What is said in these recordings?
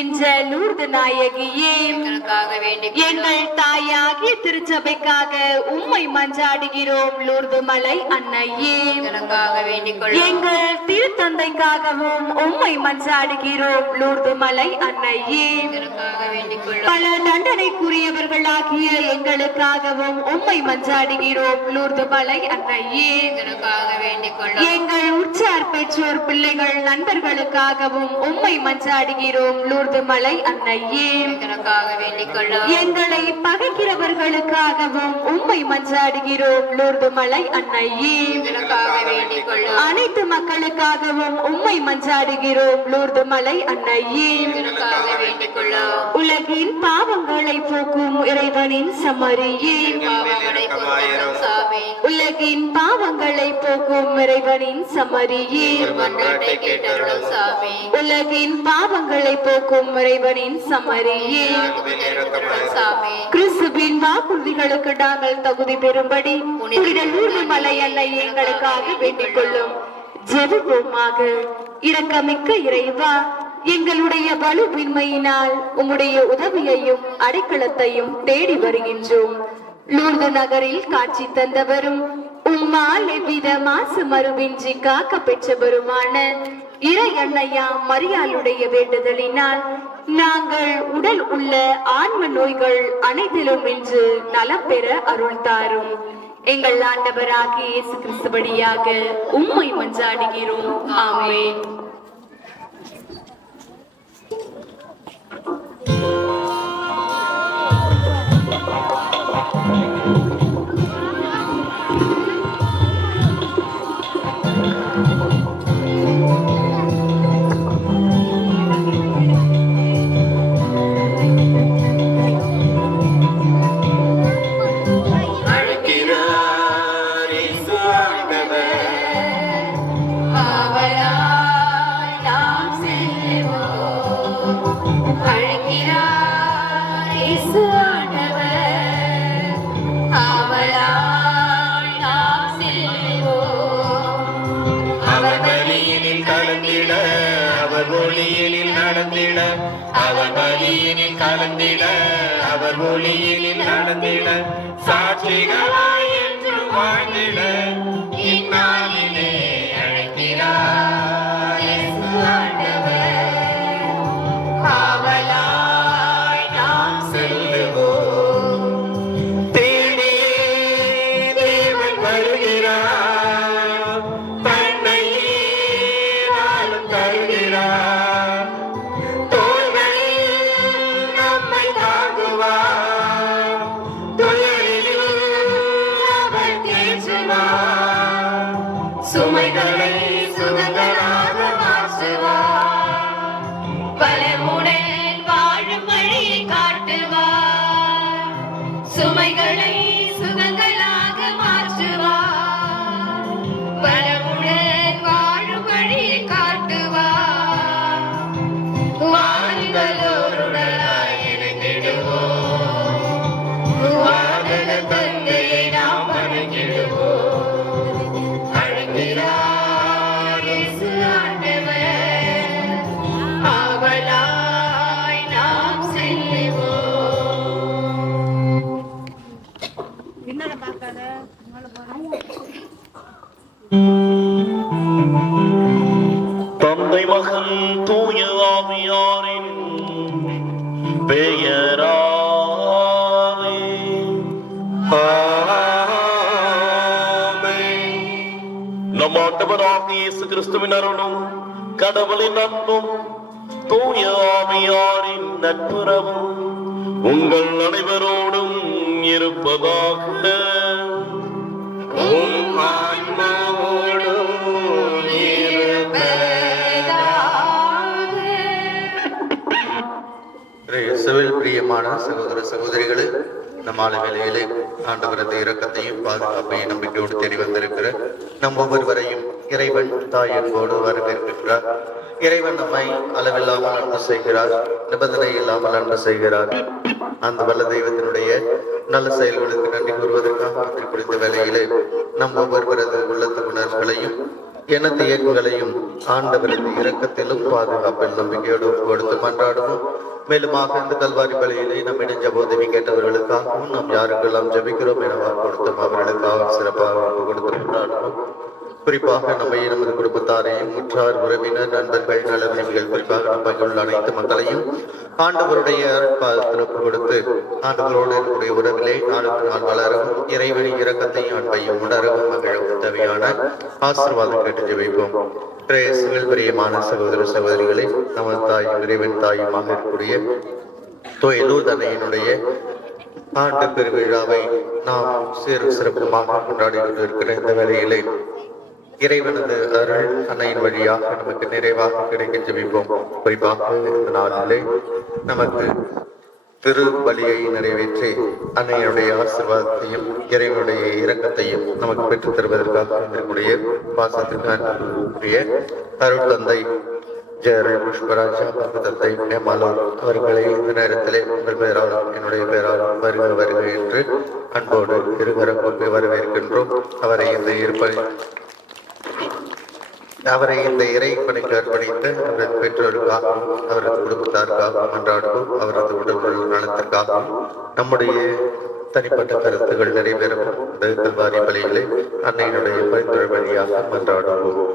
இருக்கின்ற லூர்து நாயகியே, எங்கள் தாயாகிய திருச்சபைக்காக உம்மை மன்றாடுகிறோம். லூர்து மலை அன்னையே, எங்கள் திருத்தந்தைக்காகவும் உம்மை மன்றாடுகிறோம். லூர்து மலை அன்னையே, பல தண்டனைக்குரியவர்களாகிய எங்களுக்காகவும் உம்மை மன்றாடுகிறோம். லூர்து மலை அன்னையே, எங்கள் உற்றார் பெற்றோர் பிள்ளைகள் நண்பர்களுக்காகவும் உம்மை மன்றாடுகிறோம். லூர்து மலை அன்னையே, எங்களை பகைக்கிறவர்களுக்காகவும் உம்மை மன்றாடுகிறோம். லூர்து மலை அன்னையே, அனைத்து மக்களுக்காகவும் உம்மை மன்றாடுகிறோம். லூர்து மலை அன்னையே, உலகின் பாவங்களை போக்கும் இறைவனின் சமரியே, உலகின் பாவங்களை போக்கும் இறைவனின் சமரியே, உலகின் பாவங்களை போக்கும் இறைவனின் சமரியே, கிறிஸ்துவின் வாக்குறுதிகளுக்கு நாங்கள் தகுதி பெறும்படி லூர்து மலை அன்னை எங்களுக்காக வேண்டிக் கொள்ளும். ஜெபிப்போமாக. இரக்கமிக்க இறைவா, எங்களுடைய வலுவின்மையினால் உம்முடைய உதவியையும் அடைக்கலத்தையும் தேடி வருகின்றோம். லூர்து நகரில் காட்சி தந்தவரும் உம்மால் எவ்வித மாசு மறுவின்றி காக்க பெற்றவருமான இறை அன்னையா மரியாளுடைய வேண்டுதலினால் நாங்கள் உடல் உள்ள ஆன்ம நோய்கள் அனைத்திலும் இன்று நலம் பெற அருள் தாரும். எங்கள் ஆண்டவராகிய இயேசு கிறிஸ்து வழியாக உம்மை மன்றாடுகிறோம். ஆமென். கலந்திட அவர் ஒளியினில் நடந்திட சாட்சிகளாய் என்று வாழ்ந்திட இந்நாளிலே அழைக்கிறார் இயேசு ஆண்டவர். காவலாய் நாம் செல்லுவோம். தேடியே தேவன் வருகிறார், தன்னையே நாளும் தருகிறார். சுமைகளை சுகங்களாக மாற்றுவார், பலமுடன் வாழும் வழியை காட்டுவார். சுமைகளை சுகங்களாக மாற்றுவார், பலமுடன் வாழும் வழியை காட்டுவார். வாருங்களோருடனாய் இணைந்திடுவோம், வாதக தந்தையை நாம் வணங்கிடுவோம். தந்தை மகன் தூய ஆவியாரின் பெயராலே ஆமென். நம் ஆண்டவராகிய இயேசு கிறிஸ்துவின் அருளும் கடவுளின் அன்பும் தூய ஆவியாரின் நட்புறவும் உங்கள் அனைவரோடும் இருப்பதாக. பிரியமான சகோதர சகோதரிகளே, நம் வேளையிலே ஆண்டவரது இரக்கத்தையும் பாதுகாப்பையும் நம்பிக்கையோடு தேடி வந்திருக்கிற நம் ஒவ்வொருவரையும் இறைவன் தாய் என்போடு வரவேற்கிறார். இறைவன் நம்மை அளவில்லாமல் அன்பு செய்கிறார், நிபந்தனை இல்லாமல் அன்பு செய்கிறார். அந்த வல்ல தெய்வத்தினுடைய நல்ல செயல்களுக்கு நன்றி கூறுவதற்காக குறித்த வேளையிலே நம் ஒவ்வொருவரது உள்ளத்து உணர்வுகளையும் எண்ணத்து இயக்கங்களையும் ஆண்டவரது இரக்கத்திலும் பாதுகாப்பில் நம்பிக்கையோடு கொடுத்து மன்றாடுவோம். மேலுமாக இந்த கல்வாரி பலியிலே நம் இணைஞ்ச உதவி கேட்டவர்களுக்காகவும் நாம் யாருக்கெல்லாம் ஜெபிக்கிறோம் என வாக்கு கொடுத்தோம் அவர்களுக்காக சிறப்பாக கொடுத்து கொண்டாடுவோம். குறிப்பாக நம்மை நமது குடும்பத்தாரையும் உற்றார் உறவினர் நண்பர்கள் நல விரும்பிகள் குறிப்பாக நம்பையுள்ள அனைத்து மக்களையும் ஆண்டவருடைய பாதத்திற்கு கொடுத்து ஆண்டவரோடு என்னுடைய உறவிலே நாளுக்கு நாள் வளரவும் இறைவனின் இரக்கத்தையும் அன்பையும் உணரவும் மகிழவும் தேவையான ஆசீர்வாதம் கேட்டு ஜெபிப்போம். பிரியமான சகோதர சகோதரிகளை நமது தாயும் இறைவன் தாயுமாக இருக்கக்கூடிய தூய தன்னையினுடைய ஆண்டு பெருவிழாவை நாம் சிறப்புமாக கொண்டாடி கொண்டிருக்கிற இந்த வேளையிலே இறைவனது அருள் அன்னையின் வழியாக நமக்கு நிறைவாக கிடைக்க ஜெபிப்போம். குறிப்பாக இந்த நாளிலே நமக்கு திரு பலியை நிறைவேற்றி அன்னையினுடைய ஆசீர்வாதத்தையும் இறைவனுடைய இரக்கத்தையும் நமக்கு பெற்றுத் தருவதற்காக இருக்கக்கூடிய பாசத்திற்குரிய அருள் தந்தை ஜெயரல் புஷ்பராஜா தந்தை நேமாலூர் அவர்களை இந்த நேரத்திலே உங்கள் பெயராலும் என்னுடைய பெயராலும் வருக வருக என்று அன்போடு இருகரம் கொண்டு வரவேற்கின்றோம். அவரை இந்த இறை பணிக்கு அர்ப்பணித்து அவரது பெற்றோருக்காகவும் அவரது குடும்பத்தாருக்காகவும் மன்றாடுவோம். அவரது உடல் நலத்திற்காகவும் நம்முடைய தனிப்பட்ட கருத்துகள் நிறைவேறும் இந்த கல்வாரி பலியிலே அன்னையினுடைய பரிந்துரை வழியாக மன்றாடுவோம்.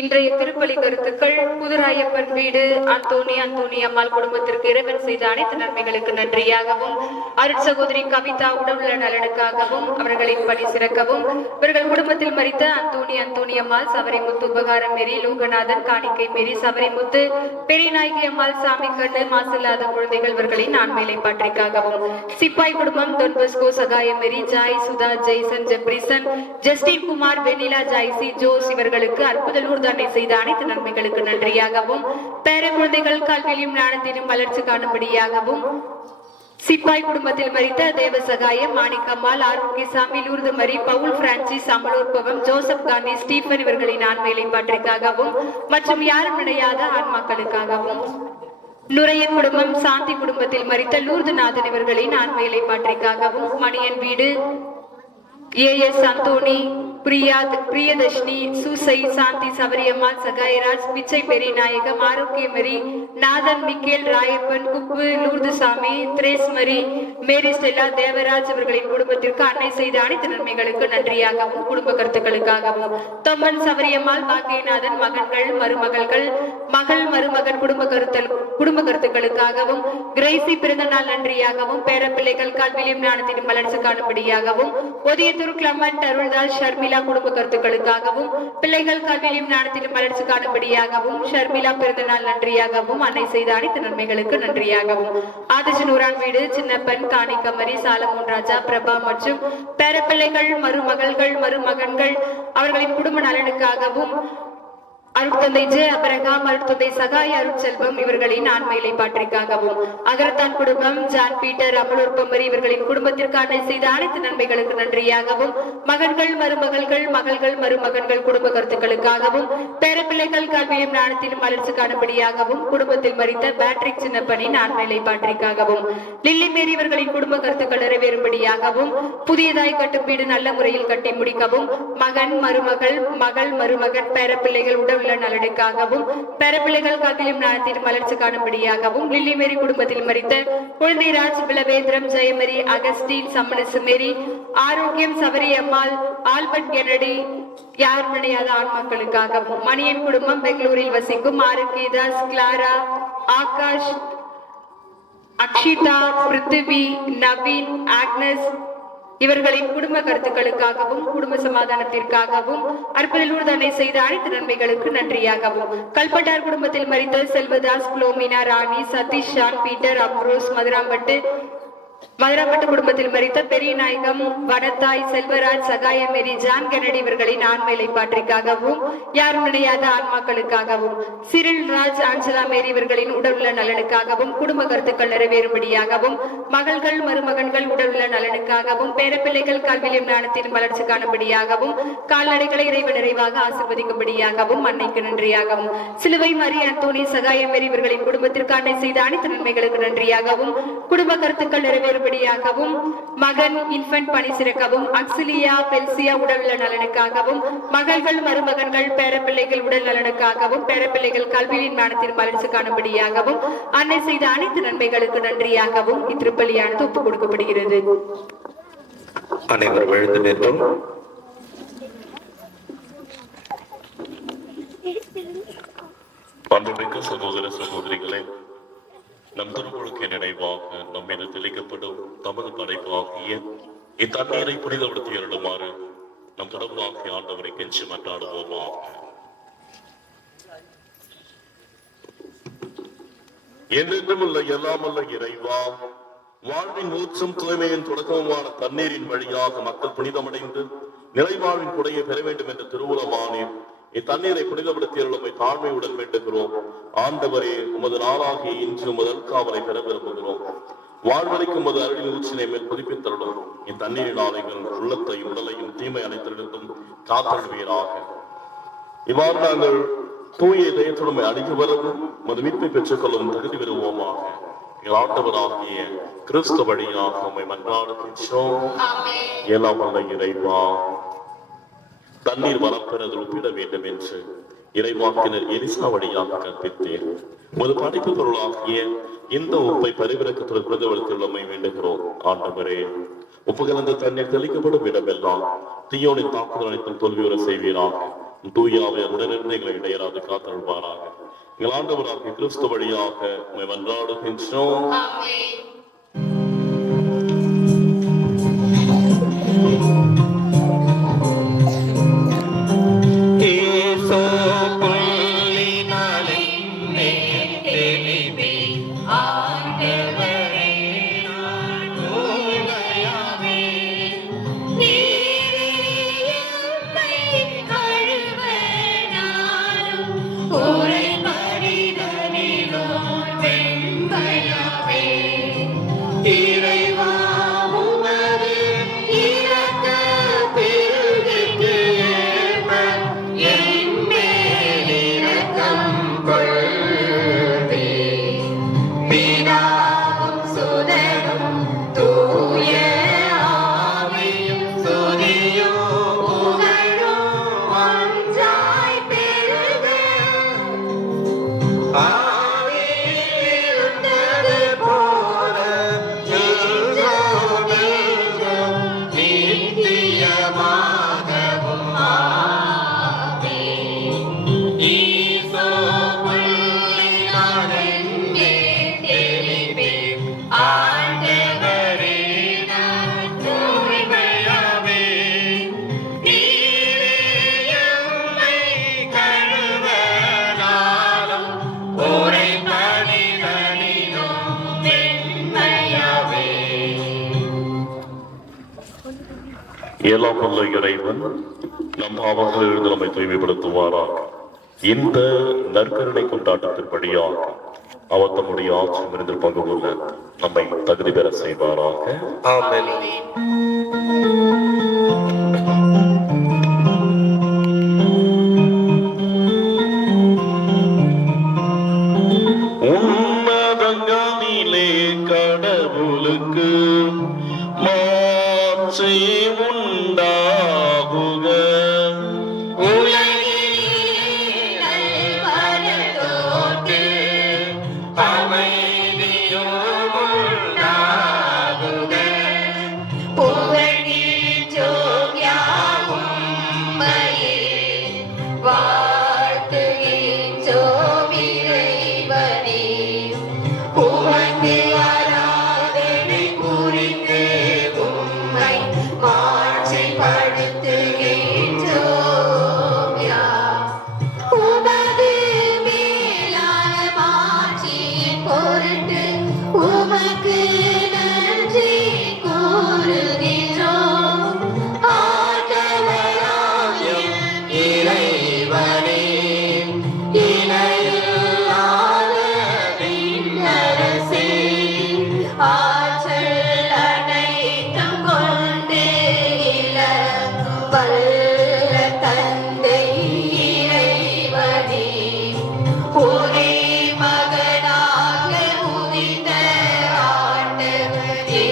இன்றைய திருப்பலி கருத்துக்கள் புதுராயப்பன் வீடு அந்தோணி அம்மாள் குடும்பத்திற்கு இறைவன் செய்த அனைத்து நன்மைகளுக்கு நன்றியாகவும், அருட்சகோதரி கவிதா உடல்நல நலனுக்காகவும் அவர்களின் பணி சிறக்கவும், இவர்கள் குடும்பத்தில் மரித்த அந்தோணி அம்மாள் சவரிமுத்து உபகாரம் மேரி லோகநாதன் காணிக்கை மேரி சவரிமுத்து பெரியநாயகி அம்மாள் சாமி கண்ணு மாசில்லாத குழந்தைகள் இவர்களின் ஆண்மையை பற்றிக்காகவும், சிப்பாய் குடும்பம் தொன்பஸ்கோ சகாய மேரி ஜாய் சுதா ஜெய்சன் ஜெப்ரிசன் ஜஸ்டின் குமார் வெண்ணிலா ஜாய்சி ஜோஸ் இவர்களுக்கு அற்புதலூர் தன்னை செய்த அனைத்து நன்மைகளுக்கு நன்றியாகவும், பேர குழந்தைகள் கல்வியிலும் ஞானத்திலும் வளர்ச்சி காணும்படியாகவும், சிப்பாய் குடும்பத்தில் மரித்த Devasagayam Manikkammal Arokiasamy Lourdu Mari Paul Francis Amalorpavam Joseph Gandhi Stephen இவர்களின் ஆண்மையை பற்றிக்காகவும் மற்றும் யாரும் நினையாத ஆன்மாக்களுக்காகவும், நுரையன் குடும்பம் சாந்தி குடும்பத்தில் மரித்த லூர்துநாதன் இவர்களின் ஆண்மையை பற்றிக்காகவும், மணியன் வீடு ஏஎஸ் அந்தோணி பிரியதர்ஷினி சூசை சாந்தி சபரியம்மாள் சகாயராஜ் பிச்சை பெரியநாயகம் ஆரோக்கியமரி நாதன் மிக்கேல் ராயப்பன் குப்பு லூர்துசாமி திரேஸ்மரி மேரி ஸ்டெல்லா தேவராஜ் அவர்களின் குடும்பத்திற்கு அன்னை செய்த அனைத்து நன்மைகளுக்கு நன்றியாகவும் குடும்ப கருத்துக்களுக்காகவும், தொம்மன் சபரியம்மாள் பாக்கியநாதன் மகன்கள் மருமகள்கள் மகள் மருமகன் குடும்ப கருத்துக்களுக்காகவும், கிரேசி பிறந்த நாள் நன்றியாகவும், பேரப்பிள்ளைகள் கல்வியிலும் ஞானத்திலும் வளர்ச்சி காணும்படியாகவும், ஒதியத்தூர் கிளமண்ட் அருள்தாஸ் ஷர்மிலா குடும்ப கருத்துக்களுக்காகவும், பிள்ளைகள் கல்வியிலும் ஞானத்திலும் வளர்ச்சி காணும்படியாகவும், ஷர்மிலா பிறந்த நாள் நன்றியாகவும், அன்னை செய்த அனைத்து நன்மைகளுக்கு நன்றியாகவும், ஆதிச்சனூரான் வீடு சின்னப்பன் காணிக்கமரி சாலமோன் ராஜா பிரபா மற்றும் பேரப்பிள்ளைகள் மருமகன்கள் அவர்களின் குடும்ப நலனுக்காகவும், அருட்தந்தை ஜே அபரகாம் அருட்தந்தை சகாய அருட்செல்வம் இவர்களின் ஆண்மையை பாற்றிக்காகவும், அகரத்தான் குடும்பம் ஜான் பீட்டர் அமலோற்பமரி இவர்களின் குடும்பத்திற்கு அன்னை செய்த அனைத்து நன்மைகளுக்கு நன்றியாகவும், மகன்கள் மருமகன்கள் குடும்ப கருத்துக்களுக்காகவும், பேரப்பிள்ளைகள் கல்வியும் ஞானத்திலும் வளர்ச்சி காணும்படியாகவும், குடும்பத்தில் மரித்த பேட்ரிக் சின்னப்பனின் ஆண்மையை பாற்றிக்காகவும், லில்லி மேரி இவர்களின் குடும்ப கருத்துக்கள் நிறைவேறும்படியாகவும், புதியதாய் கட்டும் வீடு நல்ல முறையில் கட்டி முடிக்கவும், மகன் மருமகன் பேரப்பிள்ளைகள் உடல் நலனுக்காகவும், பேரப்பிள்ளைகள் கல்வியிலும் ஞானத்திலும் வளர்ச்சி காணும்படியாகவும், லில்லி மேரி குடும்பத்தில் மரித்த குழந்தை ராஜ் பிளவேந்திரம் ஜெயமரி அகஸ்டீன் சம்மனசு மேரி ஆரோக்கியம் சபரி அம்மாள் ஆல்பர்ட் கெனடி யார் நினையாத ஆன்மாக்களுக்காகவும், மணியன் குடும்பம் பெங்களூரில் வசிக்கும் ஆரோக்கியதாஸ் கிளாரா ஆகாஷ் அக்ஷிதா பிருத்திவி நவீன் ஆக்னஸ் இவர்களின் குடும்ப கருத்துக்களுக்காகவும், குடும்ப சமாதானத்திற்காகவும், அற்புதலூர் தன்னை செய்த அனைத்து நன்மைகளுக்கு நன்றியாகவும், கல்பட்டார் குடும்பத்தில் மரித்த செல்வதாஸ் குளோமினா ராணி சதீஷ் ஷான் பீட்டர் அப்ரோஸ் மதுராம்பட்டு குடும்பத்தில் மரித்த பெரிய நாயகம் வனத்தாய் செல்வராஜ் சகாய மேரி ஜான் கெனடி இவர்களின் ஆண்மையை பாற்றிக்காகவும், யாரும் நினையாத ஆன்மாக்களுக்காகவும், சிறில் ராஜ் ஆஞ்சலா மேரி இவர்களின் உடல்நல நலனுக்காகவும், குடும்ப கருத்துக்கள் நிறைவேறும்படியாகவும், மகள்கள் மருமகன்கள் உடல்நல நலனுக்காகவும், பேரப்பிள்ளைகள் கல்வியிலும் ஞானத்திலும் வளர்ச்சி காணும்படியாகவும், கால்நடைகளை நிறைவாக ஆசிர்வதிக்கும்படியாகவும், அன்னைக்கு நன்றியாகவும், சிலுவை மரி அந்தோணி சகாய மேரி இவர்களின் குடும்பத்திற்கு அன்னை செய்த அனைத்து நன்மைகளுக்கு நன்றியாகவும், குடும்ப கருத்துக்கள் நிறைவேறும் கொடுக்கும்படியாகவும், மகன் இன்ஃபன்ட் பணி சிறக்கவும், அக்சிலியா பெல்சியா உடல்நல நலனுக்காகவும், மகள்கள் மருமகன்கள் பேரப்பிள்ளைகள் உடல் நலனுக்காகவும், பேரப்பிள்ளைகள் கல்வியின் ஞானத்தின் வளர்ச்சி காணும்படியாகவும், அன்னை செய்த அனைத்து நன்மைகளுக்கு நன்றியாகவும் இத்திருப்பலியானது ஒப்புக் கொடுக்கப்படுகிறது. அனைவரும் எழுந்து நின்றோம். அன்புமிக்க சகோதர சகோதரிகளே, நம் திருமுழுக்கு நினைவாக நம்மீது தெளிக்கப்படும் தமது படைப்பாகிய இத்தண்ணீரை புனிதப்படுத்தி அருளுமாறு நம் கடவுளாகிய ஆண்டவரை கெஞ்சி மன்றாடுவோமாக. என்றென்றும் உள்ள எல்லாமல்ல இறைவா, வாழ்வின் ஊற்றும் தூய்மையின் தொடக்கமான தண்ணீரின் வழியாக மக்கள் புனிதமடைந்து நிலைவாழ்வின் கொடையை பெற வேண்டும் என்ற திருவுளமானீர். இத்தண்ணீரை புனிதப்படுத்திய நம்மை தாழ்மையுடன் வேண்டுகிறோம். ஆண்டவரே, உமது நாளாகிய இன்று முதல் காவலை பெற விரும்புகிறோம். வாழ்வழிக்கும் உமது அருளின் ஊற்றினை மேல் புதுப்பித்தருளும். இத்தண்ணீரின் ஆலைகள் உள்ளத்தையும் உடலையும் தீமை அனைத்திலிருந்தும் காத்தழுவீராக. இவ்வாறு நாங்கள் தூய இதயத்துடன் அழிவு வரவும் மது மீட்பை பெற்றுக் கொள்ளவும் தகுதி பெறுவோமாக. எங்கள் ஆண்டவராகிய கிறிஸ்து வழியாக உம்மை மன்றாடுகின்றோம். எல்லாம் வல்ல இறைவா, தண்ணீர் வளர்ப்பெறுதல் ஒப்பிட வேண்டும் என்று இறைவாக்கினர் எலிசா வழியாக கற்பித்தேன். ஒரு படைப்பு பொருளாகிய இந்த உப்பை பரிவிறக்கத்துடன் பிரதிபலித்துள்ளமை வேண்டுகிறோம். ஆண்டவரே, உப்பு கலந்த தண்ணீர் தெளிக்கப்படும் இடமெல்லாம் தீயோனின் தாக்குதல் அனைத்தும் தோல்வியுற செய்வீராக. தூயாவை உடனிருந்து எங்களை இடையராது காத்தருள்வாராக. எங்கள் ஆண்டவராகிய கிறிஸ்து வழியாக உம்மை மன்றாடுகின்றோம். எல்லாம் வல்ல இறைவன் நம் பாவங்களிலிருந்து நம்மை தூய்மைப்படுத்துவாராக. இந்த நற்கருணை கொண்டாட்டத்தின்படியாக அவர் தம்முடைய ஆட்சியில் இருந்து பங்கு கொள்ள நம்மை தகுதி பெற செய்வாராக. ஆமென். உன்னதங்களிலே கடவுளுக்கு மாட்சி உண்டாகுக. ஒரே மகனாக உதித்த ஆண்டவரே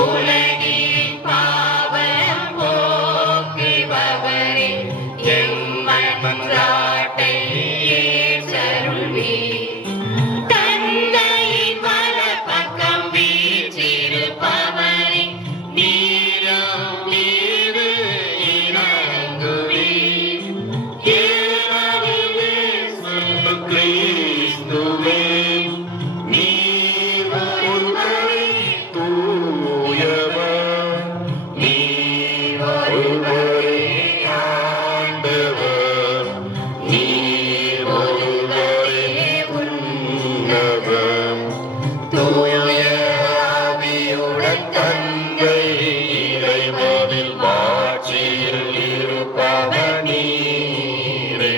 உலகின் பாவம் போக்குபவரே, எங்கள் மன்றாட்டை ஏற்றருள்வீர். தந்தையின் வலப்பக்கம் வீற்றிருப்பவரே, நீரும் மீது இறங்குவீர். கிறிஸ்துவே, நீர் ஒருவரே தூயவர், நீர் ஒருவரே ஆண்டவர், நீர் ஒருவரே உன்னதர். தூய ஆவியுடன் தந்தை இறைவனில் மாட்சியில் இருப்பவர் நீரே.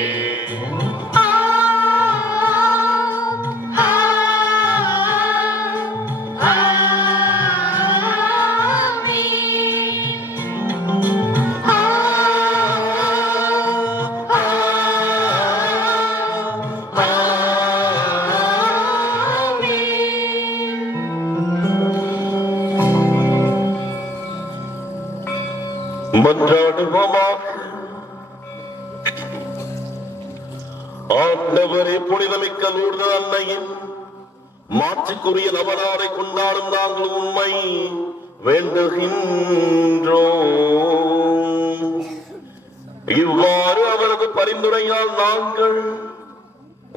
மன்றாடுவோமாக. ஆண்டவரே, புனிதமிக்க லூர்து அன்னையின் மாட்சிக்குரிய நவநாளை கொண்டாடும் நாங்கள் உண்மை வேண்டுகின்றோம். இவ்வாறு அவரது பரிந்துரையால் நாங்கள்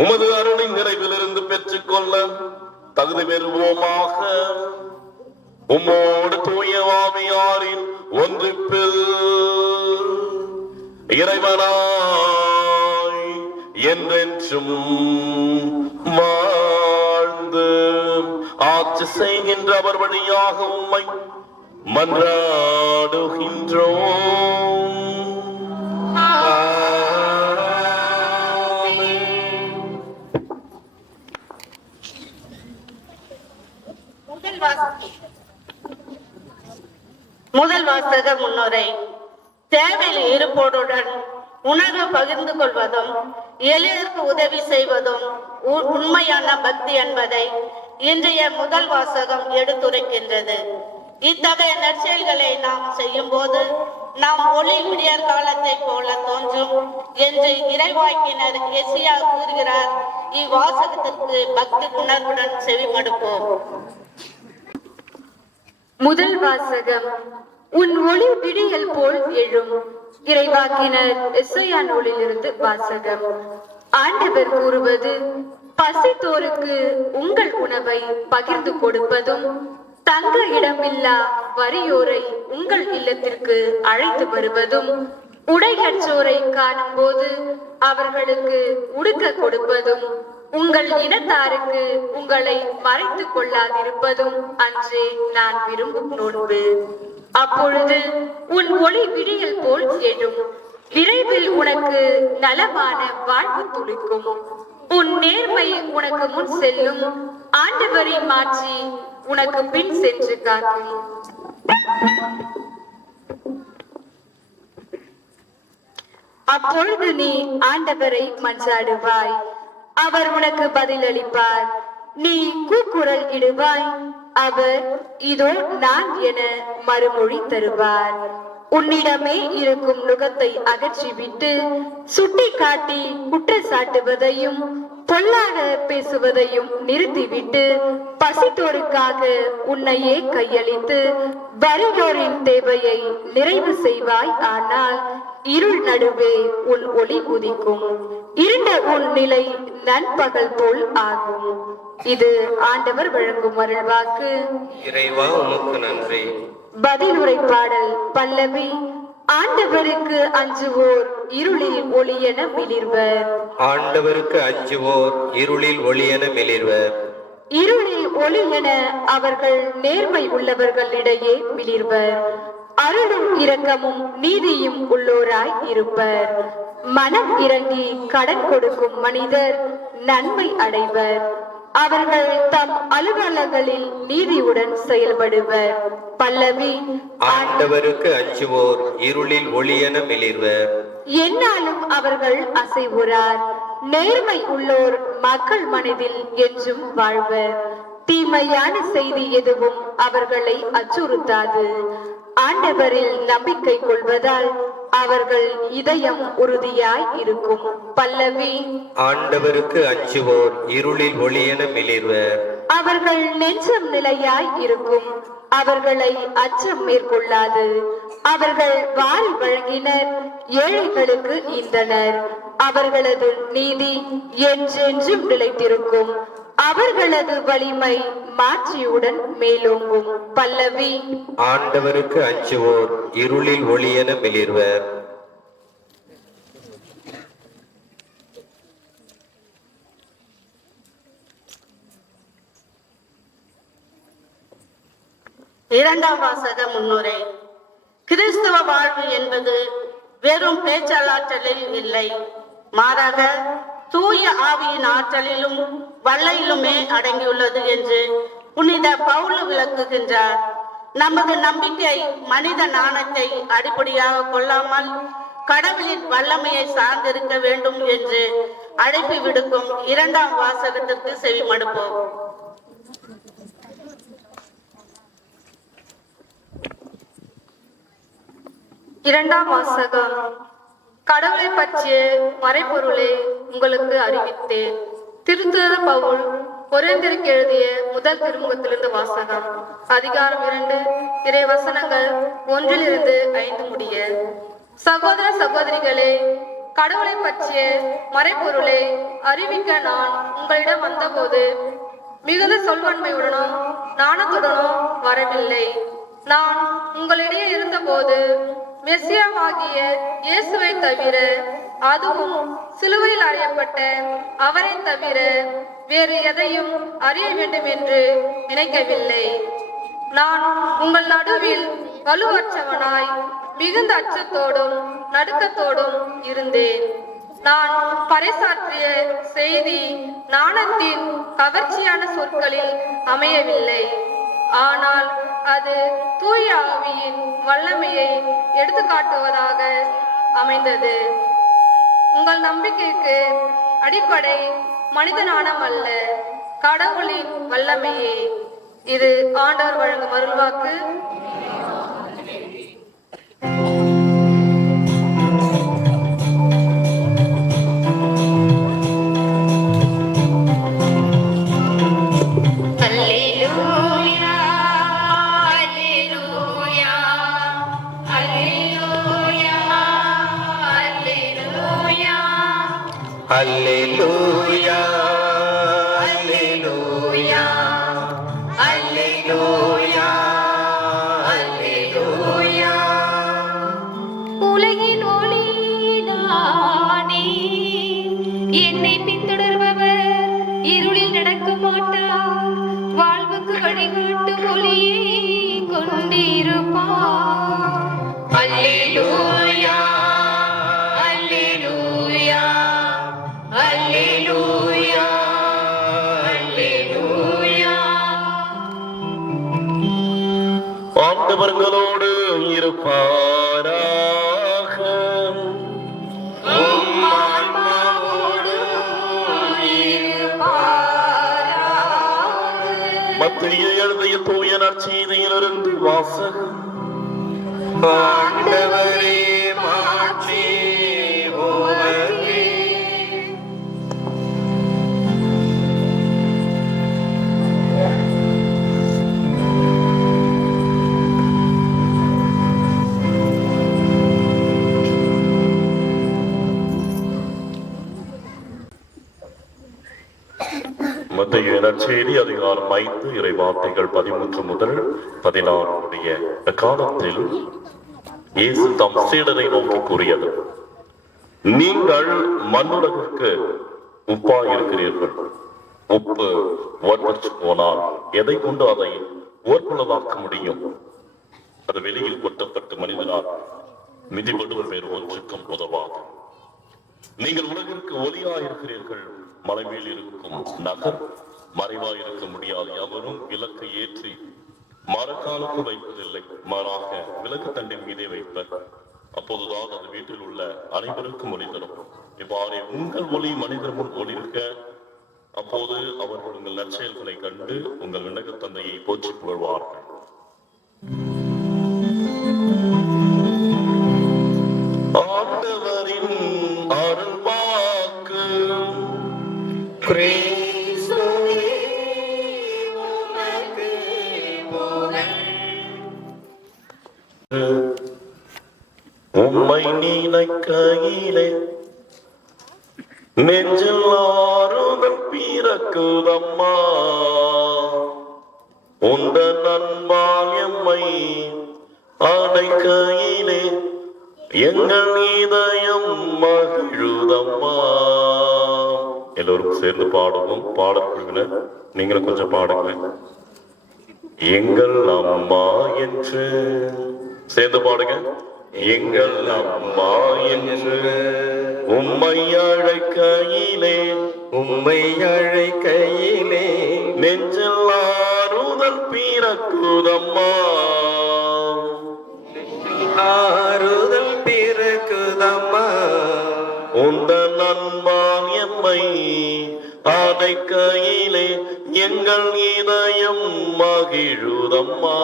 உமது அருளின் நிறைவிலிருந்து பெற்றுக்கொள்ள தகுதி பெறுவோமாக. உம்மோடு தூய ஆவியாரின் ஒன்றிப்பில் இறைவனாய் என்றென்றும் வாழ்ந்து ஆட்சி செய்கின்ற அவர் வழியாக உம்மை மன்றாடுகின்றோம். முதல் வாசக முன்னுரை. தேவையில் இருப்போருடன் உணர்வு பகிர்ந்து கொள்வதும் எளிதற்கு உதவி செய்வதும் உண்மையான பக்தி என்பதை இன்றைய முதல் வாசகம் எடுத்துரைக்கின்றது. இத்தகைய நற்செயல்களை நாம் செய்யும் போது நாம் ஒளி விடியற் காலத்தை போல தோன்றும் என்று இறைவாக்கினர் எசியா கூறுகிறார். இவ்வாசகத்திற்கு பக்தி உணர்வுடன் செவிமடுப்போம். முதல் வாசகம். உன் ஒளி விடியல் போல் எழும். இறைவாக்கினர் எசையா நூலிலிருந்து வாசகம். ஆண்டவர் கூறுவது, பசித்தோருக்கு உங்கள் உணவை பகிர்ந்து கொடுப்பதும், தங்க இடமில்லா வறியோரை உங்கள் இல்லத்திற்கு அழைத்து வருவதும், உடையற்றோரை காணும் போது அவர்களுக்கு உடுக்க கொடுப்பதும், உங்கள் இனத்தாருக்கு உங்களை மறைத்துக் கொள்ளாதிருப்பதும் அன்றே நான் விரும்பும் நோன்பு. அப்பொழுது உன் ஒளி விடியல் போல் எழும். விரைவில் உனக்கு நலமான வாழ்வு துளிக்கும். உன் நேர்மை உனக்கு முன் செல்லும். ஆண்டவரை மாற்றி உனக்கு பின் சென்று காக்கும். அப்பொழுது நீ ஆண்டவரை மன்றாடுவாய், அவர் உனக்கு பதிலளிப்பார். நீ கூக்குரல் இடுவாய், அவர் இதோ நான் என மறுமொழி தருவார். உன்னிடமே இருக்கும் நுகத்தை அகற்றிவிட்டு சுட்டி காட்டி குற்றச்சாட்டுவதையும் பொல்லாத பேசுவதையும் நிறுத்திவிட்டு பசித்தோருக்காக உன்னையே கையளித்து வறியோரின் தேவையை நிறைவு செய்வாய். ஆனால் இருள் நடுவே உன் ஒளி உதிக்கும். இருண்ட உன் நிலை நண்பகல் போல் ஆகும். இது ஆண்டவர் வழங்கும் அருள்வாக்கு. இறைவா, உமக்கு நன்றி. பதிலுரை பாடல் பல்லவி. ஆண்டவருக்கு அஞ்சுவோர் இருளில் ஒளியென மிளிர்வர். ஆண்டவருக்கு அஞ்சுவோர் இருளில் ஒளியென மிளிர்வர். இருளில் ஒளி என அவர்கள் நேர்மை உள்ளவர்களிடையே மிளிர்வர். அருளும் இரக்கமும் நீதியும் உள்ளோராய் இருப்பர். மனம் இறங்கி கடன் கொடுக்கும் மனிதர் நன்மை அடைவர். அவர்கள் தம் அலுவலகளில் நீதியுடன் செயல்படுவர். பல்லவி. ஆண்டவருக்கு அஞ்சுவோர் இருளில் ஒளியென மிளிர்வர். என்னாலும் அவர்கள் அசைவுறார். நேர்மை உள்ளோர் மக்கள் மனதில் என்றும் வாழ்வர். தீமையான செய்தி எதுவும் அவர்களை அச்சுறுத்தாது. ஆண்டவரில் நம்பிக்கை கொள்வதால் அவர்கள் இதயம் உறுதியாய் இருக்கும். பல்லவி. ஆண்டவருக்கு அஞ்சுவோர் இருளில் ஒளியென மிளிர்வர். அவர்கள் நெஞ்சம் நிலையாய் இருக்கும். அவர்களை அச்சம் மேற்கொள்ளாது. அவர்கள் வாரி வழங்கினர், ஏழைகளுக்கு ஈந்தனர். அவர்களது நீதி என்றென்றும் நிலைத்திருக்கும். அவர்களது வலிமை மாட்சியுடன் மேலோங்கும். பல்லவி. ஆண்டவருக்கு அஞ்சுவோர் இருளில் ஒளியென மிளிர்வர். இரண்டாம் வாசக முன்னுரை. கிறிஸ்துவ வாழ்வு என்பது வெறும் பேச்சாற்றலில் இல்லை, மாறாக தூய ஆவியின் ஆற்றலிலும் வல்லையிலுமே அடங்கியுள்ளது என்று புனித பவுல் விளக்குகின்றார். நமது நம்பிக்கை மனித நாணத்தை அடிப்படையாக கொள்ளாமல் கடவுளின் வல்லமையை சார்ந்திருக்க வேண்டும் என்று அழைப்பு விடுக்கும் இரண்டாம் வாசகத்திற்கு செவிமடுப்போம். இரண்டாம் வாசகம். கடவுளை பற்றிய மறைபொருளை உங்களுக்கு அறிவித்தேன். திருத்தூதர் பவுல் கொரிந்தியருக்கு எழுதிய முதல் திருமுகத்திலிருந்து வாசகம். அதிகாரம் 2, இறை வசனங்கள் 1-5 முடிய. சகோதர சகோதரிகளே, கடவுளை பற்றிய மறைபொருளை அறிவிக்க நான் உங்களிடம் வந்தபோது மிகுந்த சொல்வன்மையுடனும் நாணத்துடனும் வரவில்லை. நான் உங்களிடையே இருந்தபோது மெசியாவாகிய இயேசுவை தவிர, அதுவும் சிலுவையில் அறையப்பட்ட அவரை தவிர வேறு எதையும் அறிய வேண்டும் என்று நினைக்கவில்லை. நான் உங்கள் நடுவில் வலுவற்றவனாய் மிகுந்த அச்சத்தோடும் நடுக்கத்தோடும் இருந்தேன். நான் பறைசாற்றிய செய்தி நாணத்தின் கவர்ச்சியான சொற்களில் அமையவில்லை, ஆனால் அது தூய ஆவியின் வல்லமையை எடுத்துக்காட்டுவதாக அமைந்தது. உங்கள் நம்பிக்கைக்கு அடிப்படை மனித நாணம் அல்ல, கடவுளின் வல்லமையே. இது ஆண்டவர் வழங்கும் அருள்வாக்கு. அல்லேலூயா, அல்லேலூயா, அல்லேலூயா, அல்லேலூயா. உலகின் ஒளி நானே, என்னை பின்தொடர்பவர் இருளில் நடக்க மாட்டார், வாழ்வுக்கு வழிகாட்டும் ஒளியை கொண்டிருப்பார். அல்லேலூயா, அல்லேலூயா, அல்லேலூயா, அல்லேலூயா. ஆண்டவர்களோடு இருப்பாராக. உம் ஆன்மாவோடும் இருப்பாராக. மத்திய எழுதிய தூய நற்செய்தியிலிருந்து வாசகம். ஆண்டவரே மாட்சி உமக்கே. மத்திய நற்செய்தி அதிகாரம் 5 இறைவார்த்தைகள் 13 முதல் 14 முடிய. காலத்தில் இயேசு தம் சீடரை நோக்கி கூறியது: நீங்கள் மண்ணுலகிற்கு உப்பாய் இருக்கிறீர்கள். உப்பு ஒற்பற்று போனால் எதை கொண்டு அதை ஓர்ப்புள்ளதாக்க முடியும்? அது வெளியில் கொட்டப்பட்டு மனிதனால் மிதிபடுவர் வேறு ஒன்றுக்கும் உதவாது. நீங்கள் உலகிற்கு ஒளியாயிருக்கிறீர்கள். மலை மேல் இருக்கும் நகர் மறைவாயிருக்க முடியாது. எவரும் விளக்கை ஏற்றி மரக்காலுக்கு வைப்பதில்லை, மாறாக விளக்கு தண்டின் மீதே வைப்பர். அப்போதுதான் அது வீட்டில் உள்ள அனைவருக்கும் ஒளி தரும். இவ்வாறே உங்கள் ஒளி மனிதர் முன் ஒளிர்க்க, அப்போது அவர்கள் உங்கள் நற்செயல்களை கண்டு உங்கள் விண்ணக தந்தையை போற்றி புகழ்வார்கள். ஆண்டவரின் அருள் வாக்கு. கிறிஸ்துவே உமக்கு புகழ். உம்மை நினைக்கையிலே நெஞ்சில் ஆறுதல் பிறக்குதம்மா. உந்த நண்பால் எம்மை அடைக்கையிலே எங்கள் இதயம் மகிழுதம்மா. எல்லோரும் சேர்ந்து பாடுவோம். பாடக்குழுவினர் நீங்களும் கொஞ்சம் பாடுங்க. எங்கள் அம்மா என்று சேர்ந்து பாடுங்க. எங்கள் அம்மா என்று உம்மை அழைக்கையிலே உம்மை அழைக்கையிலே நெஞ்சில் ஆறுதல் பிறக்குதம்மா. ஆறுதல் பிறக்குதம்மா. உந்த நண்பால் எம்மை அடைக்கையிலே எங்கள் இதயம் மகிழுதம்மா.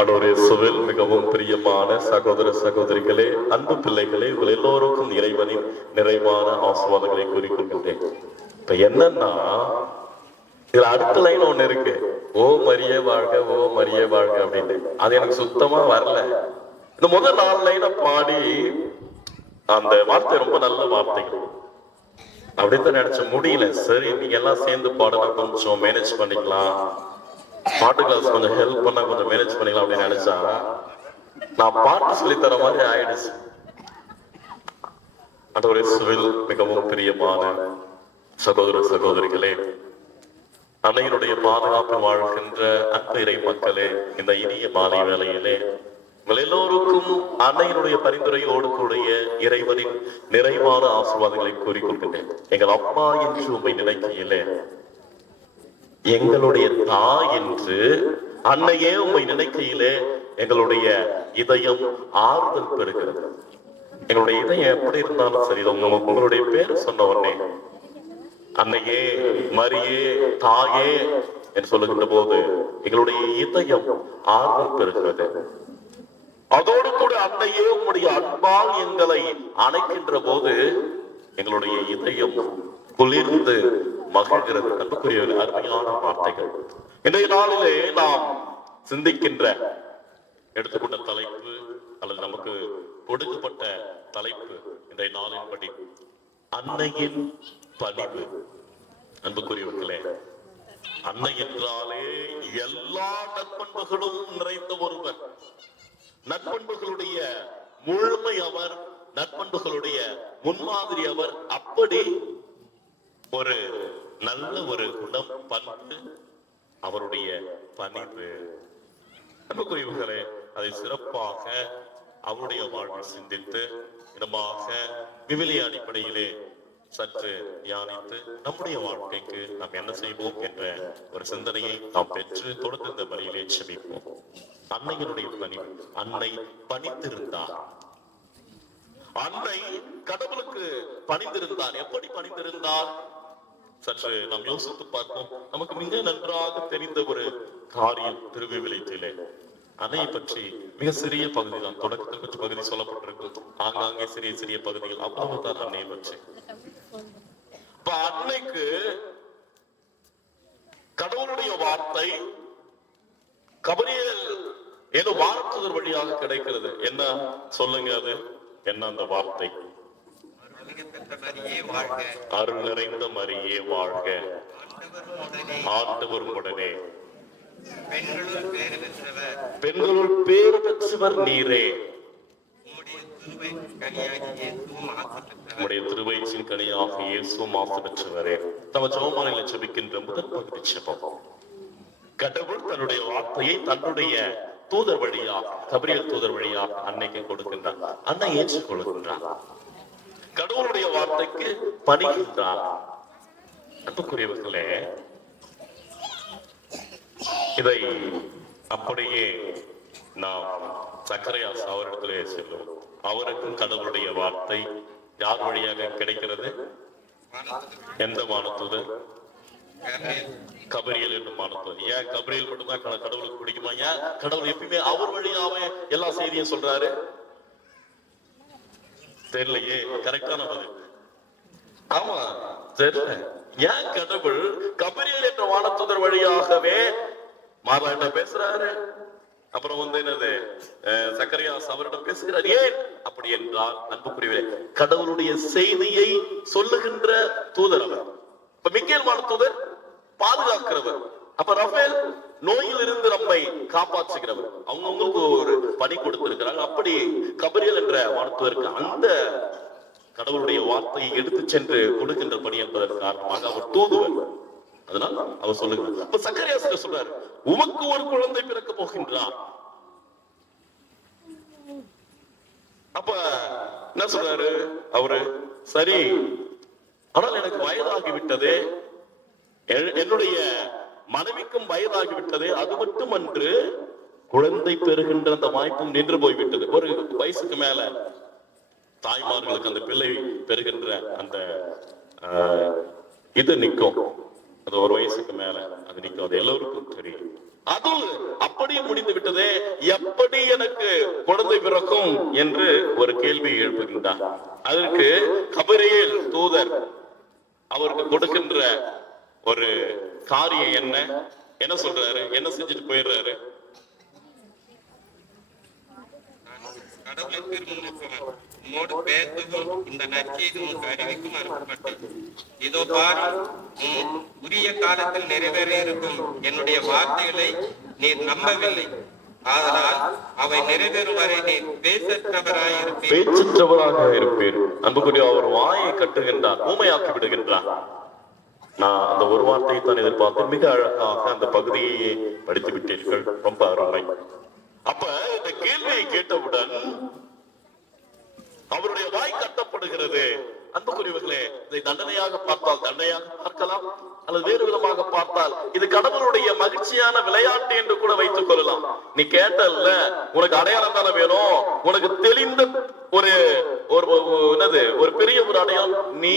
ஆண்டவரேசுவில் மிகவும் பிரியமான சகோதர சகோதரிகளே, அன்பு பிள்ளைகளே, உங்கள் எல்லோருக்கும் இறைவனின் நிறைவான ஆசீர்வாதங்களை கூறிக்கொள்கின்றேன். இப்ப என்னன்னா, இதுல அடுத்த லைன் ஒண்ணு இருக்கு, ஓ மரியே வாழ்க, ஓ மரியே வாழ்க அப்படின்னு. அது எனக்கு சுத்தமா வரல. இந்த முதல் 4 லைனை பாடி அந்த வார்த்தை ரொம்ப நல்ல வார்த்தைகள் அப்படித்தான் நினைச்ச முடியல. சரி, நீங்க எல்லாம் சேர்ந்து பாடுங்க, கொஞ்சம் மேனேஜ் பண்ணிக்கலாம், பாட்டு கிளாஸ் கொஞ்சம் ஹெல்ப் பண்ணா கொஞ்சம் மேனேஜ் பண்ணிக்கலாம் அப்படின்னு நினைச்சா நான் பாட்டு சொல்லித்தர மாதிரி ஆயிடுச்சு. ஆண்டவரேசுவில் மிகவும் பிரியமான சகோதர சகோதரிகளே, அன்னையினுடைய பாதுகாப்பு வாழ்கின்ற அன்பு இறை மக்களே, இந்த இனிய மாலை வேளையிலே உங்கள் எல்லோருக்கும் அன்னையினுடைய பரிந்துரையோடு கூடிய இறைவனின் நிறைவான ஆசீர்வாதங்களை கூறிக்கொள்கின்றேன். எங்கள் அம்மா என்று உண்மை நினைக்கையிலே, எங்களுடைய தாய் என்று அன்னையே உண்மை நினைக்கையிலே எங்களுடைய இதயம் ஆறுதல் பெறுகிறது. எங்களுடைய இதயம் எப்படி இருந்தாலும் சரி, உங்களுடைய பேர் சொன்ன உடனே அன்னையே, மரியே, தாயே என்று சொல்லுகின்ற போது எங்களுடைய இதயம் ஆறுதல் பெறுகிறது. அதோடு கூட அன்னையே உங்களுடைய அன்பால் எங்களை அணைக்கின்ற போது எங்களுடைய இதயம் குளிர்ந்து மகிழ்கிறது. அன்புக்குரிய அருமையான வார்த்தைகள். இன்றைய நாளிலே நாம் சிந்திக்கின்ற எடுத்துக்கொண்ட தலைப்பு அல்லது நமக்கு கொடுக்கப்பட்ட தலைப்பு இன்றைய நாளின்படி அன்னையின் பணிவு. அன்புக்குரியவர்களே, அன்னை என்றாலே எல்லா நற்பண்புகளும் நிறைந்த ஒருவர், நற்பண்புகளுடைய முழுமை அவர், நற்பண்புகளுடைய முன்மாதிரி அவர். அப்படி ஒரு நல்ல ஒரு குணம், பண்பு அவருடைய பணிவு. அன்புக்குரியவர்களே, அதை சிறப்பாக அவருடைய வாழ்வில் சிந்தித்து இடமாக விவிலிய அடிப்படையிலே சற்று தியானித்து நம்முடைய வாழ்க்கைக்கு நாம் என்ன செய்வோம் என்ற ஒரு சிந்தனையை நாம் பெற்று தொடர்ந்து இந்த வழியிலே செபிப்போம். அன்னையினுடைய பணிவு. அன்னை பணிந்திருந்தார். அன்னை கடவுளுக்கு பணிந்திருந்தார். எப்படி பணிந்திருந்தார் சற்று நாம் யோசித்து பார்ப்போம். நமக்கு மிக நன்றாக தெரிந்த ஒரு காரியம் திருவிவிலியத்திலே. அன்னையை பற்றி மிக சிறிய பகுதி தான், தொடக்கத்தில் கொஞ்சம் பகுதி சொல்லப்பட்டிருக்கு, ஆங்காங்கே சிறிய சிறிய பகுதிகள், அவ்வளவுதான் அன்னையை பற்றி. இப்ப அன்னைக்கு கடவுளுடைய வார்த்தை கபிரியேல் ஏதோ வார்த்தைகள் வழியாக கிடைக்கிறது. என்ன சொல்லுங்க, அது என்ன அந்த வார்த்தை? அருள் நிறைந்த மரியே வாழ்க, ஆண்டவர் உடனே, பெண்களுள் பேறு பெற்றவர் நீரே, உம்முடைய திருவயிற்றின் கனியாக இயேசுவும் ஆசி பெற்றவரே. நம்ம ஜெபமாலையில ஜெபிக்கின்ற முதல் பகுதி ஜெபம். கடவுள் தன்னுடைய வார்த்தையை தன்னுடைய தூதர் வழியாக, கபிரியேல் தூதர் வழியாக அன்னைக்கு கொடுக்கின்றார். அன்னை ஏற்றுக் கொள்கின்றார். கடவுளுடைய வார்த்தைக்கு பணிகின்றார். அன்புக்குரியவர்களே, இதை அப்படியே நாம் சக்கரையாஸ் அவரிடத்திலே செல்லும். அவருக்கும் கடவுளுடைய வார்த்தை யார் வழியாக கிடைக்கிறது? எந்த வானதூதர்? கபிரியல் என்று வானதூதர். ஏன் கபிரியல் மட்டும்தான் கடவுளுக்கு பிடிக்குமா? ஏன் கடவுள் எப்பயுமே அவர் வழியாவே எல்லா செய்தியும் சொல்றாரு? தெரியலையே. கரெக்டான பதில். ஆமா, தெரியல. ஏன் கடவுள் கபிரியல் என்ற வானதூதர் வழியாகவே மாறாட்ட பேசுறாரு? அப்புறம் என்னது சக்கரையாஸ் அவரிடம் பேசுகிறார். ஏன் அப்படி என்றால், அன்புக்குரியவரே, கடவுளுடைய செய்தியை சொல்லுகின்ற தூதர் அவர். இப்ப மிக்கேல் வானதூதர் பாதுகாக்கிறவர். அப்ப ரஃபேல் நோயில் இருந்து நம்மை காப்பாற்றுகிறவர். அவங்களுக்கு ஒரு பணி கொடுத்திருக்கிறாங்க. அப்படி கபிரியல் என்ற வானதூதருக்கு அந்த கடவுளுடைய வார்த்தையை எடுத்து சென்று கொடுக்கின்ற பணி என்பதற்கு காரணமாக அவர் தூதுவர். அதனால அவர் சொல்லுகிறார். அப்ப சக்கரையாஸ் சொல்றாரு, உமக்கு ஒரு குழந்தை பிறக்க போகின்றான். அப்ப என்ன சொல்றாரு அவரு? சரி, ஆனால் எனக்கு வயதாகிவிட்டது, என்னுடைய மனைவிக்கும் வயதாகிவிட்டது, அது மட்டுமன்று குழந்தை பெறுகின்ற அந்த வாய்ப்பும் நின்று போய்விட்டது. ஒரு வயசுக்கு மேல தாய்மார்களுக்கு அந்த பிள்ளை பெறுகின்ற அந்த இது நிற்கும். அது ஒரு வயசுக்கு மேல அது நிற்கும். அது எல்லோருக்கும் தெரியும். அது அப்படியே முடிந்து விட்டதே, எப்படி எனக்கு குழந்தை பிறக்கும் என்று ஒரு கேள்வி எழுப்புகின்றார். அதற்கு கபிரியேல் தூதர் அவருக்கு கொடுக்கின்ற ஒரு காரியம் என்ன சொல்றாரு? என்ன செஞ்சுட்டு போயிடுறாரு? கடவுளின் திருமுகவன் உம்மோடு பேசுவோம், இந்த நற்செய்தி உனக்கு அறிவிக்கும் அனுப்பப்பட்டது. இதோ பாரு, உரிய காலத்தில் நிறைவேற இருக்கும் என்னுடைய வார்த்தைகளை நீர் நம்பவில்லை. ஆதலால் அவை நிறைவேறும் வரை நீர் பேச்சற்றவராக இருப்பீர். அன்புக்குரிய அவர் வாயை கட்டுகின்றார், ஊமையாக்கி விடுகின்றார். நான் அந்த ஒரு வார்த்தையை தான் எதிர்பார்த்தேன். மிக அழகாக அந்த பகுதியை படித்து விட்டீர்கள். ரொம்ப அருமை. அப்ப இந்த கேள்வியை கேட்டவுடன் அவருடைய வாய் கட்டப்படுகிறது. அன்புக்குரியவர்களே, இதை தண்டனையாக பார்த்தால் தண்டனையாக பார்க்கலாம், அல்லது வேறு விதமாக பார்த்தால் இது கடவுளுடைய மகிழ்ச்சியான விளையாட்டு என்று கூட வைத்துக் கொள்ளலாம். நீ கேட்டல்ல, உனக்கு அடையாளம் தானே வேணும், உனக்கு தெளிந்த ஒரு என்னது ஒரு பெரிய ஒரு அடையாளம், நீ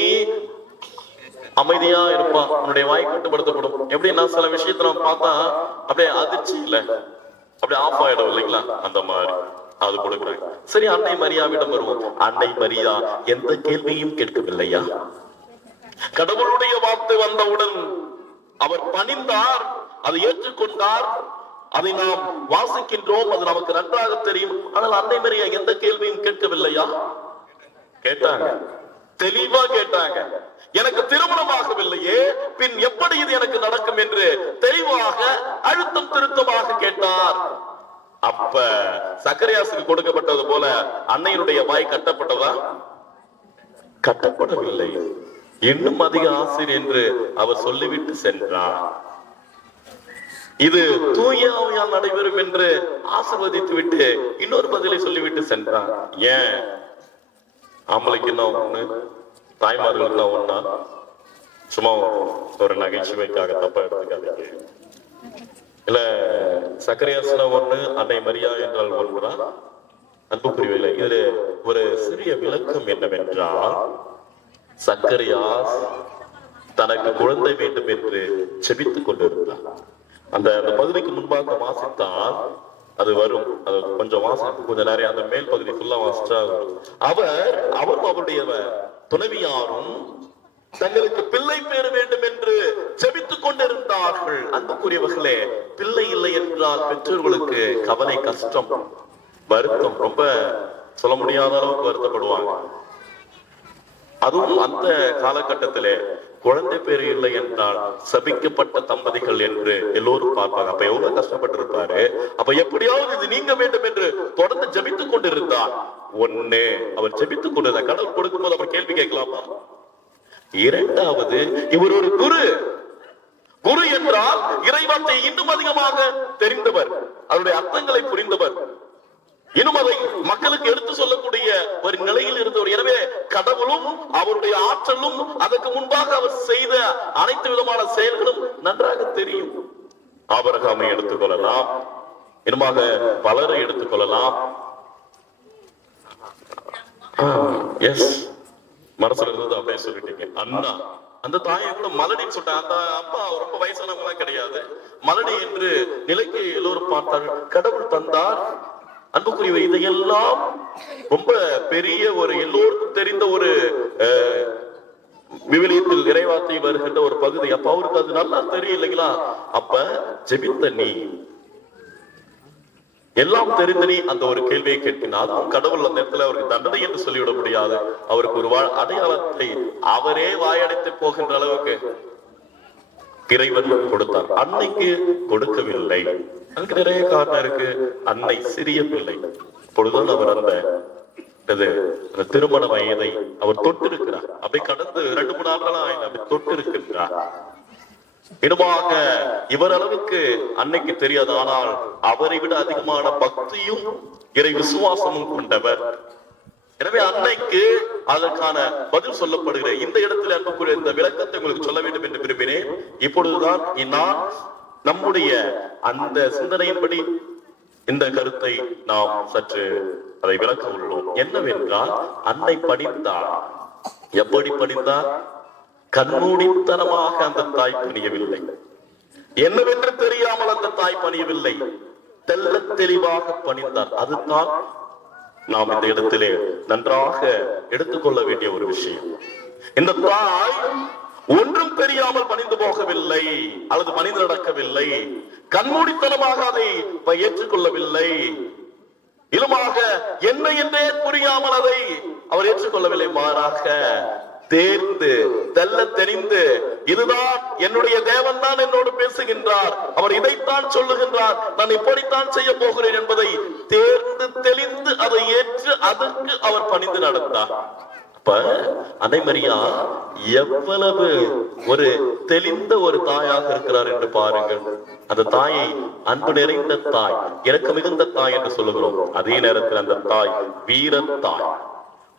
அமைதியா இருப்பா, உன்னுடைய வாய் கட்டுப்படுத்தப்படும். எப்படின்னா சில விஷயத்த நம்ம பார்த்தா அப்படியே அதிர்ச்சி இல்ல, அப்படியே ஆஃப் ஆயிடும் இல்லைங்களா, அந்த மாதிரி அது கொடுக்குறாங்க. சரி, அன்னை மரியாவிடம் வருவோம். அன்னை மரியா எந்த கேள்வியும் கேட்கவில்லையா? கடவுளுடைய வார்த்தை வந்தவுடன் அவர் பணிந்தார், அதை ஏற்றுக்கொண்டார். அதை நாம் வாசிக்கின்றோம், அது நமக்கு நன்றாக தெரியும். ஆனால் அன்னை மரியா எந்த கேள்வியும் கேட்கவில்லையா? கேட்டாங்க, தெளிவா கேட்டாங்க. எனக்கு திருமணமாகவில்லையே, பின் எப்படி இது எனக்கு நடக்கும் என்று தெளிவாக அழுத்தம் திருத்தமாக கேட்டார். அப்ப சக்கரையாசுக்கு கொடுக்கப்பட்டது போல அன்னையினுடைய வாய் கட்டப்பட்டதா? கட்டப்படவில்லை. இன்னும் அதிக ஆசிர் என்று அவர் சொல்லிவிட்டு சென்றார். இது தூய ஆவியால் நடைபெறும் என்று ஆசீர்வதித்து விட்டு இன்னொரு பதிலை சொல்லிவிட்டு சென்றார். ஏன் ஆம்பளைக்கு என்ன ஒண்ணு, தாய்மார்களுக்கு ஒண்ணா? சும்மா ஒரு நகைச்சுவைக்காக தப்பா எடுத்துக்காதீங்க. இல்ல சக்கரையாசுனா ஒண்ணு, அன்னை மரியா என்றால் ஒன்றுதான். அன்புக்குரியவில்லை, இதுல ஒரு சிறிய விளக்கம் என்னவென்றால், சக்கரையாஸ் தனக்கு குழந்தை வேண்டும் என்று செபித்துக் கொண்டிருந்தார். அந்த பகுதிக்கு முன்பாக வாசித்தால் அது வரும். அது கொஞ்சம் வாசித்து கொஞ்ச நேரம் அந்த மேல் பகுதி ஃபுல்லா வாசிச்சா அவரும் அவருடைய துணைவியாரும் தங்களுக்கு பிள்ளை பேர வேண்டும் என்று செபித்துக் கொண்டிருந்தார்கள். அன்புக்குரியவர்களே, பிள்ளை இல்லை என்றால் பெற்றோர்களுக்கு கவலை, கஷ்டம், வருத்தம், ரொம்ப சொல்ல முடியாத அளவுக்கு வருத்தப்படுவாங்க. அதுவும் அந்த காலகட்டத்திலே குழந்தை பேரு இல்லை என்றால் சபிக்கப்பட்ட தம்பதிகள் என்று எல்லோரும் பார்ப்பாங்க. அப்ப எவ்வளவு கஷ்டப்பட்டு இருப்பாரு. அப்ப எப்படியாவது இது நீங்க வேண்டும் என்று தொடர்ந்து ஜபித்துக் கொண்டிருந்தார். ஒண்ணு, அவர் ஜபித்துக் கொண்டிருந்தார். கடவுள் கொடுக்கும் போது அவர் கேள்வி கேட்கலாமா? இரண்டாவது, இவர் ஒரு குரு. குரு என்றால் இறைவார்த்தை இன்னும் அதிகமாக தெரிந்தவர், அதனுடைய அர்த்தங்களை புரிந்தவர், இன்னும் அதை மக்களுக்கு எடுத்து சொல்லக்கூடிய ஒரு நிலையில் இருந்தவர். எனவே கடவுளும் அவருடைய ஆற்றலும் அதற்கு முன்பாக அவர் செய்த அனைத்து விதமான செயல்களும் நன்றாக தெரியும். ஆபிரகாமை எடுத்துக்கொள்ளலாம், இன்னுமாக பலரை எடுத்துக்கொள்ளலாம். எஸ், மனசுல இருந்தது அப்படியே சொல்லிட்டீங்க. அண்ணா, அந்த தாயை கூட மலடின்னு சொல்லிட்டாங்க. அந்த அப்பா ரொம்ப வயசானவங்களா கிடையாது, மலடி என்று நிலைக்கு எல்லோரும் பார்த்தார்கள். கடவுள் தந்தார். அன்புக்குரிய இதையெல்லாம் ரொம்ப பெரிய ஒரு எல்லோருக்கும் தெரிந்த ஒரு விவிலியத்தில் இறைவார்த்தை வருகின்ற ஒரு பகுதி. அப்ப அவருக்கு அது நல்லா தெரியும் இல்லைங்களா? அப்ப ஜெபித்த நீ, எல்லாம் தெரிந்த நீ அந்த ஒரு கேள்வியை கேட்கினார். கடவுள் அந்த இடத்துல அவருக்கு தண்டனை என்று சொல்லிவிட முடியாது. அவருக்கு ஒரு அடையாளத்தை அவரே வாயடைத்து போகின்ற அளவுக்கு இறைவன் கொடுத்தார். அன்னைக்கு கொடுக்கவில்லை. அதுக்கு நிறைய காரணம் இருக்கு. அன்னை சிறிய பிள்ளை. பொழுதும் அவர் அந்த திருமண வயதை அவர் தொட்டிருக்கிறார். அப்படி கடந்து 2-3 நாட்களா அப்படி தொட்டிருக்கின்றார். இன்னுமாக இவர் அளவுக்கு அன்னைக்கு தெரியாது. ஆனால் அவரை விட அதிகமான பக்தியும் இறை விசுவாசமும் கொண்டவர். எனவே அன்னைக்கு அதற்கான பதில் சொல்லப்படுகிற இந்த இடத்துல அன்புக்குரிய இந்த விளக்கத்தை உங்களுக்கு சொல்ல வேண்டும் என்று விரும்பினேன். இப்பொழுதுதான் நான் நம்முடைய அந்த சிந்தனையின்படி இந்த கருத்தை நாம் சற்று அதை விளக்க உள்ளோம். என்னவென்றால், அன்னை பணிந்தார். எப்படி பணிந்தார்? கண்மூடித்தனமாக அந்த தாய் பணியவில்லை. என்னவென்று தெரியாமல் அந்த தாய் பணியவில்லை. தெல்ல தெளிவாக பணிந்தார். அதுதான் நாம் இந்த இடத்திலே நன்றாக எடுத்துக்கொள்ள வேண்டிய ஒரு விஷயம். இந்த தாய் ஒன்றும் தெரியாமல் பணிந்து போகவில்லை அல்லது பணிந்து நடக்கவில்லை. கண்மூடித்தனமாக அதை ஏற்றுக்கொள்ளவில்லை. இலுமாக என்ன என்றே புரியாமல் அதை அவர் ஏற்றுக்கொள்ளவில்லை. மாறாக தேர்ந்து தெல்ல தெரிந்து, இதுதான் என்னுடைய தேவன் தான் என்னோடு பேசுகின்றார், அவர் இதைத்தான் சொல்லுகின்றார், நான் இப்படித்தான் செய்ய போகிறேன் என்பதை தேர்ந்து தெளிந்து அதை ஏற்று அதற்கு அவர் பணிந்து நடந்தார். அப்ப அன்னை மரியா எவ்வளவு ஒரு தெளிந்த ஒரு தாயாக இருக்கிறார் என்று பாருங்கள். அந்த தாயை அன்பு நிறைந்த தாய், இரக்க மிகுந்த தாய் என்று சொல்லுகிறோம். அதே நேரத்தில் அந்த தாய் வீரத்தாய்.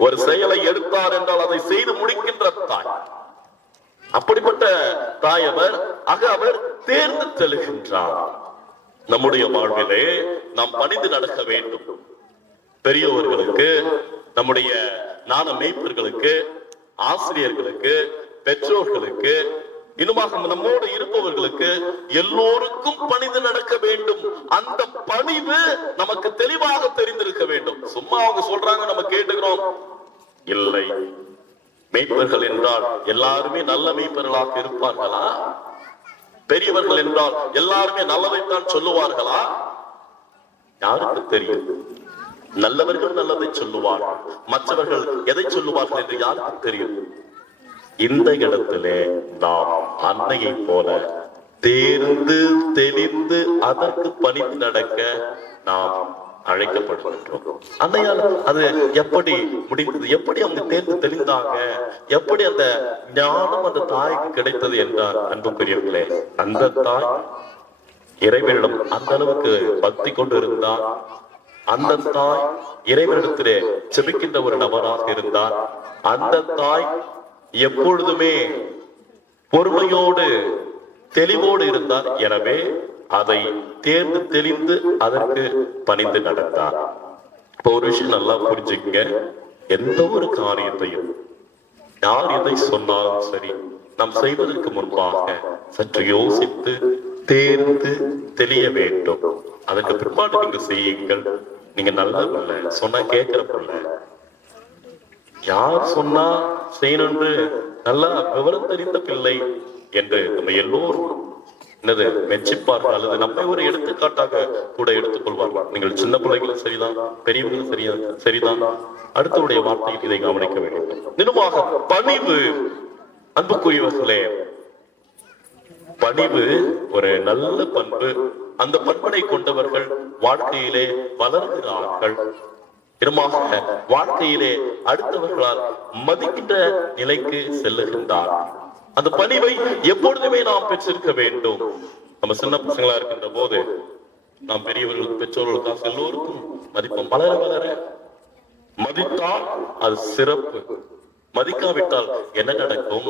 ஒரு செயலை எடுத்தார் என்றால் அதை செய்து முடிக்கின்ற தாய். அப்படிப்பட்ட தாய் அவர். அவர் தேர்ந்து தெளிகின்றார். நம்முடைய வாழ்விலே நாம் பணிந்து நடக்க வேண்டும். பெரியவர்களுக்கு, நம்முடைய ஞான மேய்ப்பர்களுக்கு, ஆசிரியர்களுக்கு, பெற்றோர்களுக்கு, இன்னுமாக நம்மோடு இருப்பவர்களுக்கு எல்லோருக்கும் பணிந்து நடக்க வேண்டும். அந்த பணிவு நமக்கு தெளிவாக தெரிந்திருக்க வேண்டும். சும்மா அவங்க சொல்றாங்க, நம்ம கேட்டுக்கிறோம். இல்லை, மேய்ப்பர்கள் என்றால் எல்லாருமே நல்ல மேய்ப்பர்களாக இருப்பார்களா? பெரியவர்கள் என்றால் எல்லாருமே நல்லதைத்தான் சொல்லுவார்களா? யாருக்கு தெரியும்? நல்லவர்கள் நல்லதை சொல்லுவார்கள், மற்றவர்கள் எதை சொல்லுவார்கள் என்று யாருக்கு தெரியும்? இந்த இடத்திலே நாம் அன்னையை போல தேர்ந்து தெளிந்து அதற்கு பணிந்து நடக்க நாம் அழைக்கப்படுகின்றோம். அன்னையால் அது எப்படி முடிந்தது? எப்படி அவங்க தேர்ந்து தெளிந்தாங்க? எப்படி அந்த ஞானம் அந்த தாய்க்கு கிடைத்தது என்றால், அன்புக்குரியவர்களே, அந்த தாய் இறைவனிடம் அந்த அளவுக்கு பக்தி கொண்டு இருந்தார். அந்த தாய் இறைவனிடத்திலே செபிக்கின்ற ஒரு நபராக இருந்தார். அந்த தாய் எப்பொழுதுமே பொறுமையோடு தெளிவோடு இருந்தார். எனவே அதை தேர்ந்து தெளிந்து அதற்கு பணிந்து நடந்தார். இப்போ ஒரு விஷயம் நல்லா புரிஞ்சுக்கங்க. எந்த ஒரு காரியத்தையும் யார் எதை சொன்னாலும் சரி, நாம் செய்வதற்கு முன்பாக சற்று யோசித்து தேர்ந்து தெளிய வேண்டும். அதற்கு பிற்பாடு நீங்க செய்யுங்கள். நீங்க நல்லா இல்ல சொன்னா கேட்கிறப்பல்ல, யார் சொன்னா செய்யணும்னு நல்லா விவரம் தெரிந்த பிள்ளை என்று நம்ம எல்லோரும் என்னது மெச்சிப்பார்கள், அல்லது நம்ம ஒரு எடுத்துக்காட்டாக கூட எடுத்துக்கொள்வார்கள். நீங்கள் சின்ன பிள்ளைகளும் சரிதான், பெரியவர்களும் சரிதான். அடுத்தவருடைய வார்த்தையில் இதை கவனிக்க வேண்டும். நிச்சயமாக பணிவு, அன்புக்குரியவர்களே, பணிவு ஒரு நல்ல பண்பு. அந்த பண்பனை கொண்டவர்கள் வாழ்க்கையிலே வளர்கிறார்கள். இடமாக வாழ்க்கையிலே அடுத்தவர்களால் மதிக்கின்ற நிலைக்கு செல்லுகின்றார். அந்த பணிவை எப்பொழுதுமே நாம் பெற்றிருக்க வேண்டும். நம்ம சின்ன பசங்களா இருக்கின்ற போது நாம் பெரியவர்களுக்கு, பெற்றோர்களுக்காக எல்லோருக்கும் மதிப்போம். வளர வளர மதித்தால் அது சிறப்பு, மதிக்காவிட்டால் என்ன நடக்கும்?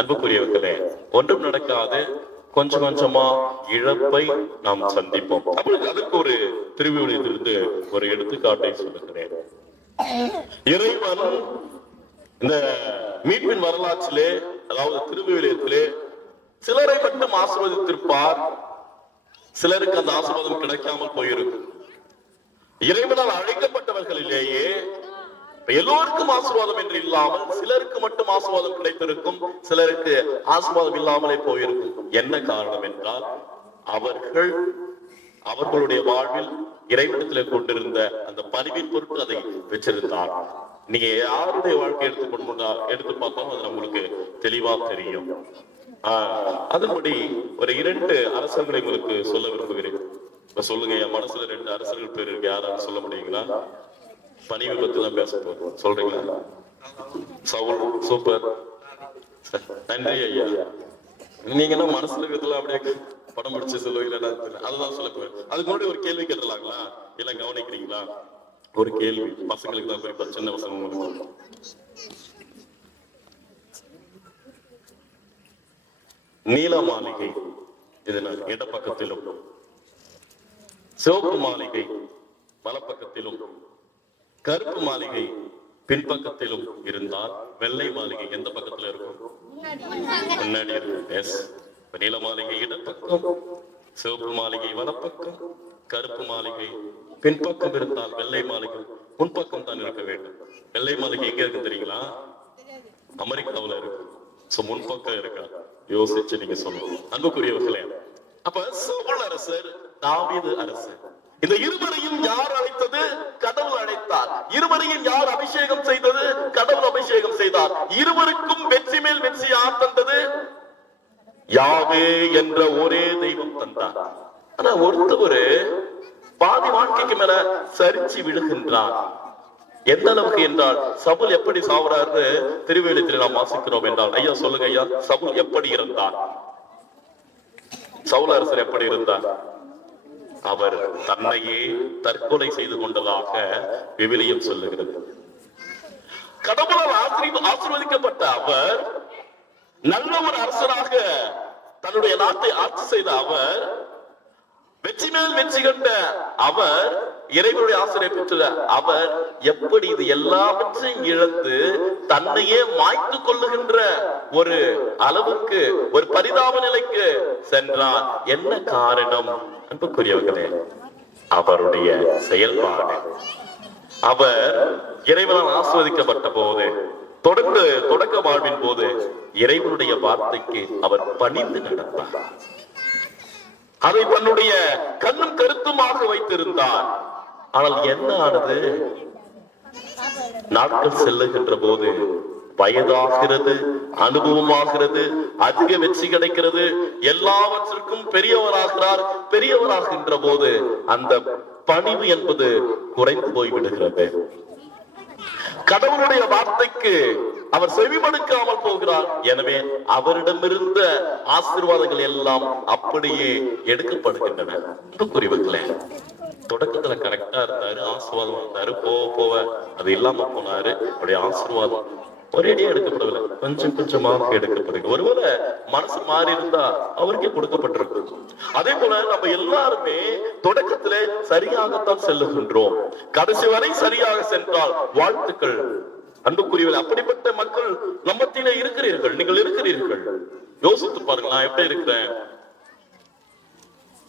அன்புக்குரியவர்களே, ஒன்றும் நடக்காது. கொஞ்சம் கொஞ்சமா இழப்பை நாம் சந்திப்போம். அதற்கு ஒரு திருவிழியத்திலிருந்து ஒரு எடுத்துக்காட்டை சொல்லுகிறேன். இறைவன் இந்த மீட்பின் வரலாற்றிலே, அதாவது திருவிழியத்திலே சிலரை மட்டும் ஆசீர்வதித்திருப்பார், சிலருக்கு அந்த ஆசீர்வாதம் கிடைக்காமல் போயிருக்கும். இறைவனால் அழைக்கப்பட்டவர்களிலேயே எல்லோருக்கும் ஆசீர்வாதம் என்று இல்லாமல் சிலருக்கு மட்டும் ஆசீர்வாதம் கிடைத்திருக்கும், சிலருக்கு ஆசீர்வாதம் இல்லாமலே போயிருக்கும். என்ன காரணம் என்றால் அவர்களுடைய வாழ்வில் இறைவனத்தில் கொண்டிருந்த அந்த பணிவின் பொருட்டு அதை வச்சிருந்தார். நீங்க யாருடைய வாழ்க்கை எடுத்து பார்த்தாலும் அது நம்மளுக்கு தெளிவா தெரியும். அதன்படி ஒரு 2 அரசர்களை உங்களுக்கு சொல்ல விரும்புகிறேன். சொல்லுங்க, என் மனசுல 2 அரசர்கள் பேர் இருக்கு, யாராவது சொல்ல முடியுங்களா? பணிவை பத்தி தான் பேச போறோம், சொல்றீங்களா? சவுல், சூப்பர், நன்றி ஐயா. நீங்க என்ன மனசுல இருக்கிறதுல அப்படியே படம் பிடிச்சு சொல்லுவீங்களா? அதுதான் சொல்ல போறேன். அதுக்கு முன்னாடி ஒரு கேள்வி கேட்டலாங்களா? இல்ல கவனிக்கிறீங்களா? ஒரு கேள்வி பசங்களுக்கு தான் போய் சின்ன பசங்களுக்கு. நீல மாளிகை இதனால் இடப்பக்கத்திலும், சிவப்பு மாளிகை வலப்பக்கத்திலும், கருப்பு மாளிகை பின்பக்கத்திலும் இருந்தால் வெள்ளை மாளிகை எந்த பக்கத்துல இருக்கும்? முன்னாடி இருக்கும். எஸ், நீல மாளிகை இடப்பக்கம், சிவப்பு மாளிகை வலப்பக்கம், கருப்பு மாளிகை பின்பக்கம் இருந்தால் வெள்ளை மாளிகை முன்பக்கம் தான் இருக்க வேண்டும். வெள்ளை மாளிகை எங்க இருக்கு தெரியுங்களா? அமெரிக்காவுல இருக்கு. சோ முன்பக்கம் இருக்கா? யோசிச்சு நீங்க சொல்லணும். அன்புக்குரியவர்களே, அப்ப சவுல் அரசர், தாவீது அரசர், இந்த இருவரையும் யார் அழைத்தது? கடவுள் அழைத்தார். இருவரையும் யார் அபிஷேகம் செய்தது? கடவுள் அபிஷேகம் செய்தார். இருவருக்கும் வெற்றி மேல் வெற்றி யார் தந்தது? யாவே என்ற ஒரே தெய்வம் தந்தார். ஆனா ஒருத்தவர் பாதி வாழ்க்கைக்கு மேல சரிச்சு விழுகின்றார். எந்த அளவுக்கு என்றால், சவுல் எப்படி சாவுறாரு திருவேலியத்தில் நாம் வாசிக்கிறோம் என்றால், ஐயா சொல்லுங்க ஐயா, சவுல் எப்படி இருந்தார்? சவுல் அரசர் எப்படி இருந்தார்? அவர் தன்னையே தற்கொலை செய்து கொண்டதாக விவிலியம் சொல்லுகிறது. கடவுளால் ஆசீர்வதிக்கப்பட்ட அவர், நல்ல ஒரு அரசராக தன்னுடைய நாட்டை ஆட்சி செய்த அவர், வெற்றி மேல் வெற்றி கண்ட அவர், இறைவனுடைய ஆசிரியை பெற்ற அவர் எப்படி இது எல்லாவற்றையும் இழந்து தன்னையே மாய்த்து கொள்ளுகின்ற ஒரு அளவுக்கு, ஒரு பரிதாப நிலைக்கு சென்றார்? என்ன காரணம்? அன்புக்குரியவர்களே, அவருடைய செயல்பாடு. அவர் இறைவனால் ஆஸ்வதிக்கப்பட்ட போது, தொடக்க வாழ்வின் போது இறைவனுடைய வார்த்தைக்கு அவர் பணிந்து நடந்தார். அதை தன்னுடைய கண்ணும் கருத்துமாக வைத்திருந்தார். ஆனால் என்ன ஆனது? நாட்கள் செல்லுகின்ற போது வயதாகிறது, அனுபவமாகிறது, அதிக வெற்றி கிடைக்கிறது, எல்லாவற்றிற்கும் பெரியவராகிறார். பெரியவராகின்ற போது அந்த பணிவு என்பது குறைந்து போய்விடுகிறது. கடவுளுடைய வார்த்தைக்கு அவர் செவிமடுக்காமல் போகிறார். எனவே அவரிடமிருந்த ஆசீர்வாதங்கள் எல்லாம் அப்படியே எடுக்கப்படுகின்றன. புரிவுகளே, தொடக்கத்துல கரெக்டா இருந்தாரு, ஆசீர்வாதம் இருந்தாரு, போக அது இல்லாம போனாரு. அவருடைய ஆசீர்வாதம் ஒரேடியா எடுக்கப்படவில்லை, கொஞ்சம் கொஞ்சமாக எடுக்கப்படுகிறது. ஒருவேளை மனசு மாறி இருந்தா அவருக்கே கொடுக்கப்பட்டிருக்கு. அதே போல நம்ம எல்லாருமே தொடக்கத்திலே சரியாகத்தான் செல்லுகின்றோம். கடைசி வரை சரியாக சென்றால் வாழ்த்துக்கள். அன்புக்குரியவர்கள், அப்படிப்பட்ட மக்கள் நம்மத்திலே இருக்கிறீர்கள். நீங்கள் இருக்கிறீர்கள். யோசித்து பாருங்க, நான் எப்படி இருக்கிறேன்?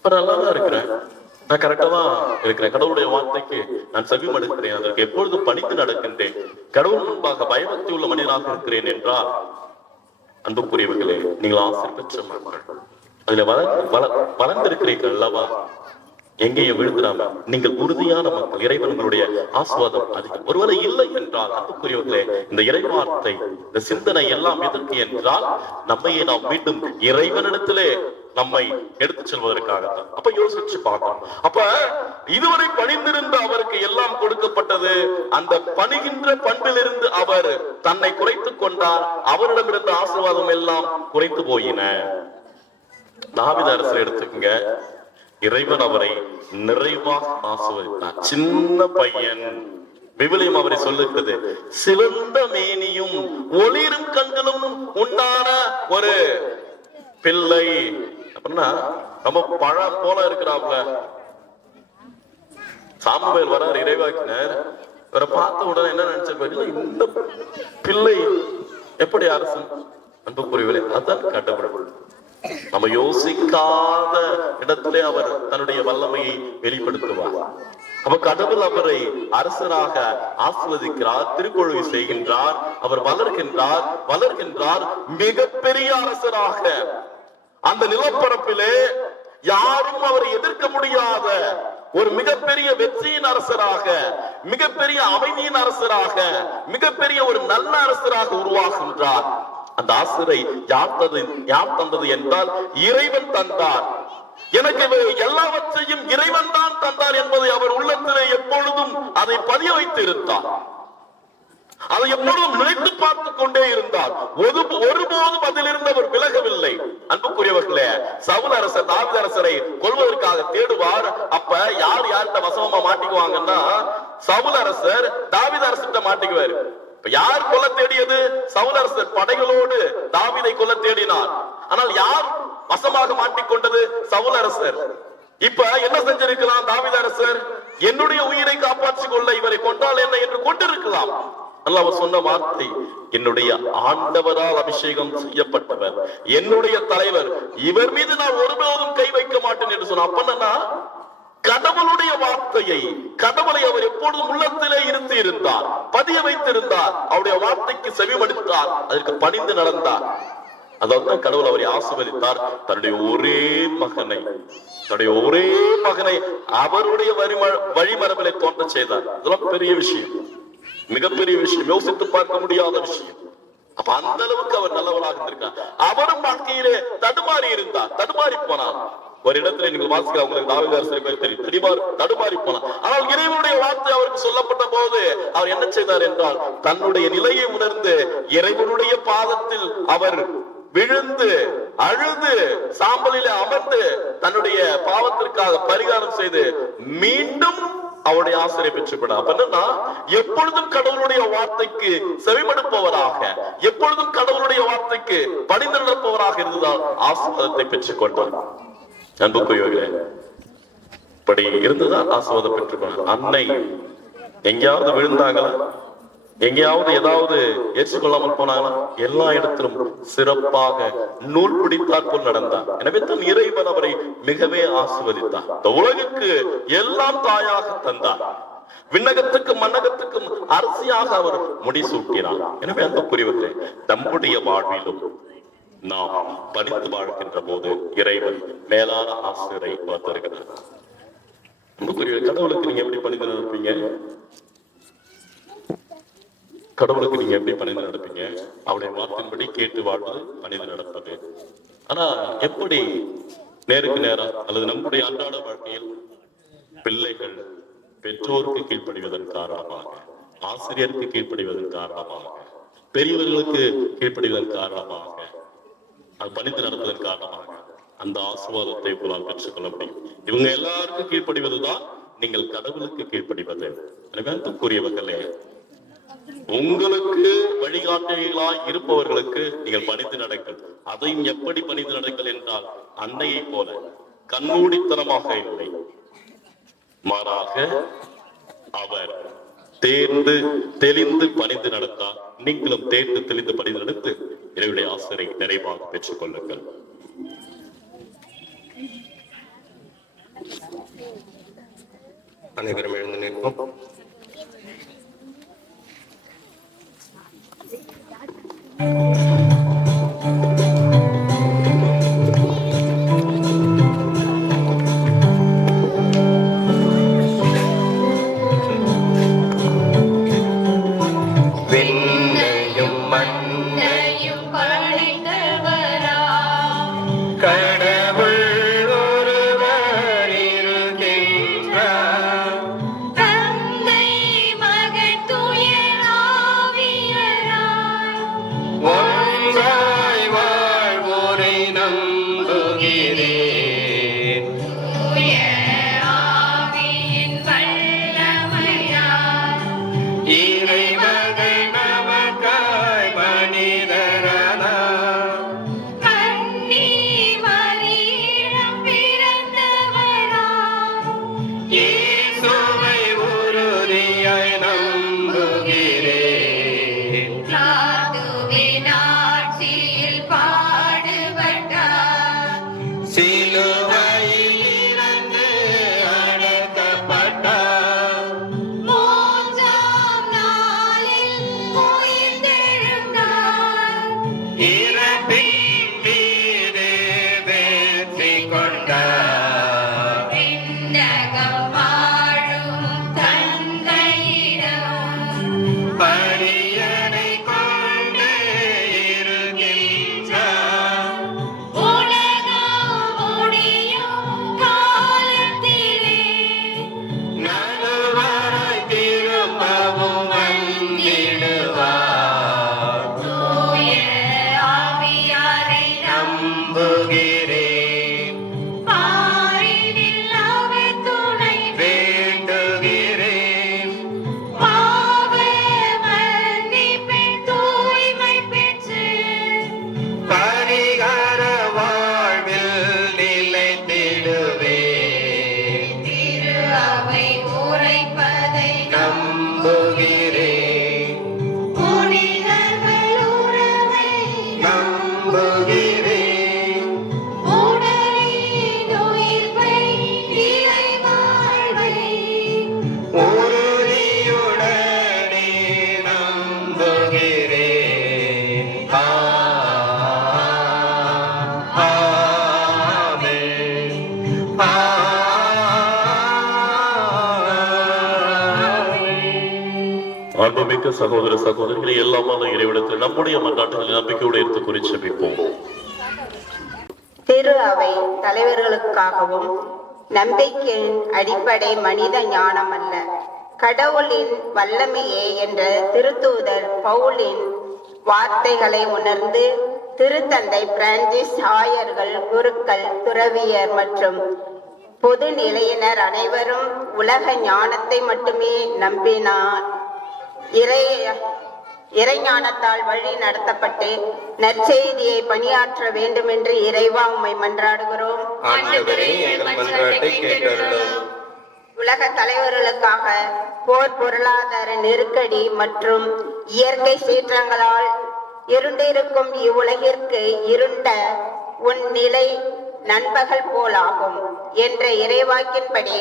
நல்லாதான் இருக்கிறேன், நான் கரெக்டா தான் இருக்கிறேன். கடவுளுடைய வார்த்தைக்கு நான் செவிமடுக்கிறேன், அதற்கு எப்பொழுது பணிந்து நடக்கின்றேன், கடவுள் முன்பாக பயபக்தி உள்ள மனிதனாக இருக்கிறேன் என்றால், அன்புக்குரியவர்களே, நீங்கள் ஆசை பெற்ற மக்கள். அதுல வளர்ந்திருக்கிறீர்கள் அல்லவா? எங்கேயும் விழுந்துடாம நீங்கள் உறுதியான மக்கள். இறைவனுடைய ஆசீர்வாதம் அதிகம். ஒருவேளை இல்லை என்றால், அன்புக்குரியவர்களே, இந்த இறைவார்த்தை, இந்த சிந்தனை எல்லாம் எதற்கு என்றால், நம்மையே நாம் மீண்டும் இறைவனிடத்திலே நம்மை எடுத்து செல்வதற்காகத்தான். அப்ப யோசிச்சு பார்க்கணும். அப்ப இதுவரை பணிந்திருந்த அவருக்கு எல்லாம் கொடுக்கப்பட்டது. அந்த பணிகின்ற பண்பிலிருந்து அவர் தன்னை குறைத்துக் கொண்டார். அவரிடமிருந்த ஆசீர்வாதம் எல்லாம் குறைத்து போயின. தாவீது அரசர் எடுத்துக்கங்க, இறைவன் அவரை நிறைவாக ஆசீர்வதித்தார். சின்ன பையன், விவிலியம் அவரை சொல்லுகிறது, சிவந்த மேனியும் ஒளிரும் கண்களும் உண்டான ஒரு பிள்ளை. அப்படின்னா நம்ம பழம் போல இருக்கிறாப்ல. சாமுவேல் வரார் இறைவாக்கினர், இவரை பார்த்த உடனே என்ன நினைச்சிருப்பாரு, இந்த பிள்ளை எப்படி அரசன்? அன்புக்குரியவர்களே, அதான் கடவுள். நம்ம யோசிக்காத இடத்திலே அவர் தன்னுடைய வல்லமையை வெளிப்படுத்துவார். அப்ப கடவுள் அவரை அரசராக ஆசிர்வதிக்கிறார், திருக்கொழுகை செய்கின்றார், அவர் வளர்கின்றார் மிகப்பெரிய அரசராக. அந்த நிலப்பரப்பிலே யாரும் அவரை எதிர்க்க முடியாத ஒரு மிகப்பெரிய வெற்றியின் அரசராக, மிகப்பெரிய அமைதியின் அரசராக, மிகப்பெரிய ஒரு நல்ல அரசராக உருவாகின்றார். அந்த ஆசிரை யார் தந்தது என்றால் இறைவன் தந்தார். எனக்கு எல்லாவற்றையும் இறைவன் தான் தந்தார் என்பதை அவர் உள்ளத்திலே எப்பொழுதும் அதை பதிய வைத்து இருந்தார். அதை எப்பொழுதும் நினைத்து பார்த்துக் கொண்டே இருந்தார். ஒருபோதும் அதிலிருந்து அவர் விலகவில்லை. அன்புக்குரியவர்களே, சவுல் அரசர் தாவீது அரசரை கொல்வதற்காக தேடுவார். அப்ப யார்கிட்ட வசமா மாட்டிக்குவாங்கன்னா, சவுல் அரசர் தாவீது அரசர்கிட்ட மாட்டிக்குவாரு. யார் கொல்ல தேடியது? சவுல் அரசர் படைகளோடு தாவீதை கொல்ல தேடினார். ஆனால் யார் வசமாக மாட்டிக்கொண்டது? சவுல் அரசர். இப்ப என்ன செஞ்சிருக்கலாம் தாவீது அரசர்? என்னுடைய உயிரை காப்பாற்றிக் கொள்ள இவரை கொண்டால் என்ன என்று கொண்டிருக்கலாம். அவர் சொன்ன வார்த்தை, என்னுடைய ஆண்டவரால் அபிஷேகம் செய்யப்பட்டவர், என்னுடைய தலைவர், இவர் மீது நான் ஒருபோதும் கை வைக்க மாட்டேன் என்று சொன்ன. அப்பன்னா கடவுளுடைய வார்த்தையை, கடவுளை அவர் எப்பொழுதும் உள்ளத்திலே இருந்து இருந்தார், பதிய வைத்திருந்தார். அவருடைய வார்த்தைக்கு செவிமடுத்தார், அதற்கு பணிந்து நடந்தார். அதான் கடவுள் அவரை ஆசீர்வதித்தார். தன்னுடைய ஒரே மகனை அவருடைய வழிமரபிலே தோன்ற செய்தார். இதெல்லாம் பெரிய விஷயம், மிகப்பெரிய விஷயம், யோசித்து பார்க்க முடியாத விஷயம். அப்ப அந்த அளவுக்கு அவர் நல்லவராக இருந்திருக்கார். அவரும் வாழ்க்கையிலே தடுமாறி போனார். ஒரு இடத்துல நீங்கள் வாசிக்க, உங்களுக்கு தாவீது அரசரை பற்றி தெரியும், தடுமாறி போனார். ஆனால் இறைவனுடைய வார்த்தை அவருக்கு சொல்லப்பட்ட போது அவர் என்ன செய்தார் என்றால், தன்னுடைய நிலையை உணர்ந்து இறைவனுடைய பாதத்தில் அவர் விழுந்து அழுது சாம்பலிலே அமர்ந்து தன்னுடைய பாவத்திற்காக பரிகாரம் செய்து மீண்டும் அவருடைய ஆசிரியை பெற்றுவிடார். அப்ப எப்பொழுதும் கடவுளுடைய வார்த்தைக்கு செவிமடுப்பவராக, எப்பொழுதும் கடவுளுடைய வார்த்தைக்கு பணிந்து நடப்பவராக இருந்ததால் ஆசீர்வாதத்தை பெற்றுக் கொண்டார். அன்புக்குரியவர்களே, இப்படி இருந்துதான் ஆசீர்வாதம் பெற்றுக்கொண்டார். அன்னை எங்கேயாவது விழுந்தாங்களா? எங்கேயாவது ஏதாவது ஏற்றுக்கொள்ளாமல் போனாங்களா? எல்லா இடத்திலும் சிறப்பாக நூல் பிடித்தாற் போல் நடந்தார். எனவே தன் இறைவன் அவரை மிகவே ஆசீர்வதித்தார். இந்த உலகுக்கு எல்லாம் தாயாக தந்தார். விண்ணகத்துக்கும் மன்னகத்துக்கும் அரசியாக அவர் முடிசூட்டினார். எனவே அன்புக்குரியவர்களே, நம்முடைய வாழ்விலும் நாம் பணித்து வாழ்கின்ற போது இறைவன் மேலான ஆசிரியரை பார்த்திருக்கிறார். கடவுளுக்கு நீங்க எப்படி பணிந்து நடப்பீங்க? கடவுளுக்கு நீங்க எப்படி பணிந்து நடப்பீங்க? அவருடைய வார்த்தையின்படி கேட்டு வாழ்வது பணிந்து நடப்பது. ஆனா எப்படி நேருக்கு நேரம் அல்லது நம்முடைய அன்றாட வாழ்க்கையில் பிள்ளைகள் பெற்றோருக்கு கீழ்ப்படிவதன் காரணமாக, ஆசிரியருக்கு கீழ்ப்படிவதன் காரணமாக, பெரியவர்களுக்கு கீழ்ப்படிவதன் காரணமாக, அது பணிந்து நடப்பதன் காரணமாக அந்த ஆசீர்வாதத்தை உங்களால் பெற்றுக்கொள்ள முடியும். இவங்க எல்லாருக்கும் கீழ்ப்படிவதுதான் நீங்கள் கடவுளுக்கு கீழ்ப்படிவது. எனவே கூறியவர்களே, உங்களுக்கு வழிகாட்டிகளாய் இருப்பவர்களுக்கு நீங்கள் பணிந்து நடங்கள். அதையும் எப்படி பணிந்து நடங்கள் என்றால், அன்னையை போல கண்மூடித்தனமாக இல்லை, மாறாக அவர் தேர்ந்து தெளிந்து பணிந்து நடத்தார். நீங்களும் தேர்ந்து தெளிந்து பணிந்து நடத்து இறைவனுடைய ஆசிரியை நிறைவாக பெற்றுக் கொள்ளுங்கள். அனைவரும் எழுந்து நிற்போம். One அன்புமிக்க சகோதர சகோதரிகளை எல்லாமான இறைவிடத்தில் நம்முடைய மன்றாட்டுகளை நம்பிக்கையோடு எடுத்து குறிச்சபிப்போம். திரு அவை தலைவர்களுக்காகவும் நம்பிக்கையின் அடிப்படை மனித ஞானம் அல்ல, கடவுளின் வல்லமையே என்ற திருத்தூதர் பவுலின் வார்த்தைகளை உணர்ந்து திருத்தந்தை பிரான்சிஸ், ஆயர்கள், குருக்கள், துறவியர் மற்றும் பொது நிலையினர் அனைவரும் உலக ஞானத்தை மட்டுமே நம்பினார். இறைஞானத்தால் வழி நடத்தப்பட்டு நற்செய்தியை பணியாற்ற வேண்டும் என்று இறைவா உம்மை மன்றாடுகிறோம். உலக தலைவர்களுக்காக போர், பொருளாதார நெருக்கடி மற்றும் இயற்கை சீற்றங்களால் இருண்டிருக்கும் இவ்வுலகிற்கு இருண்ட உன் நிலை நண்பகல் போலாகும் என்ற இறைவாக்கின்படி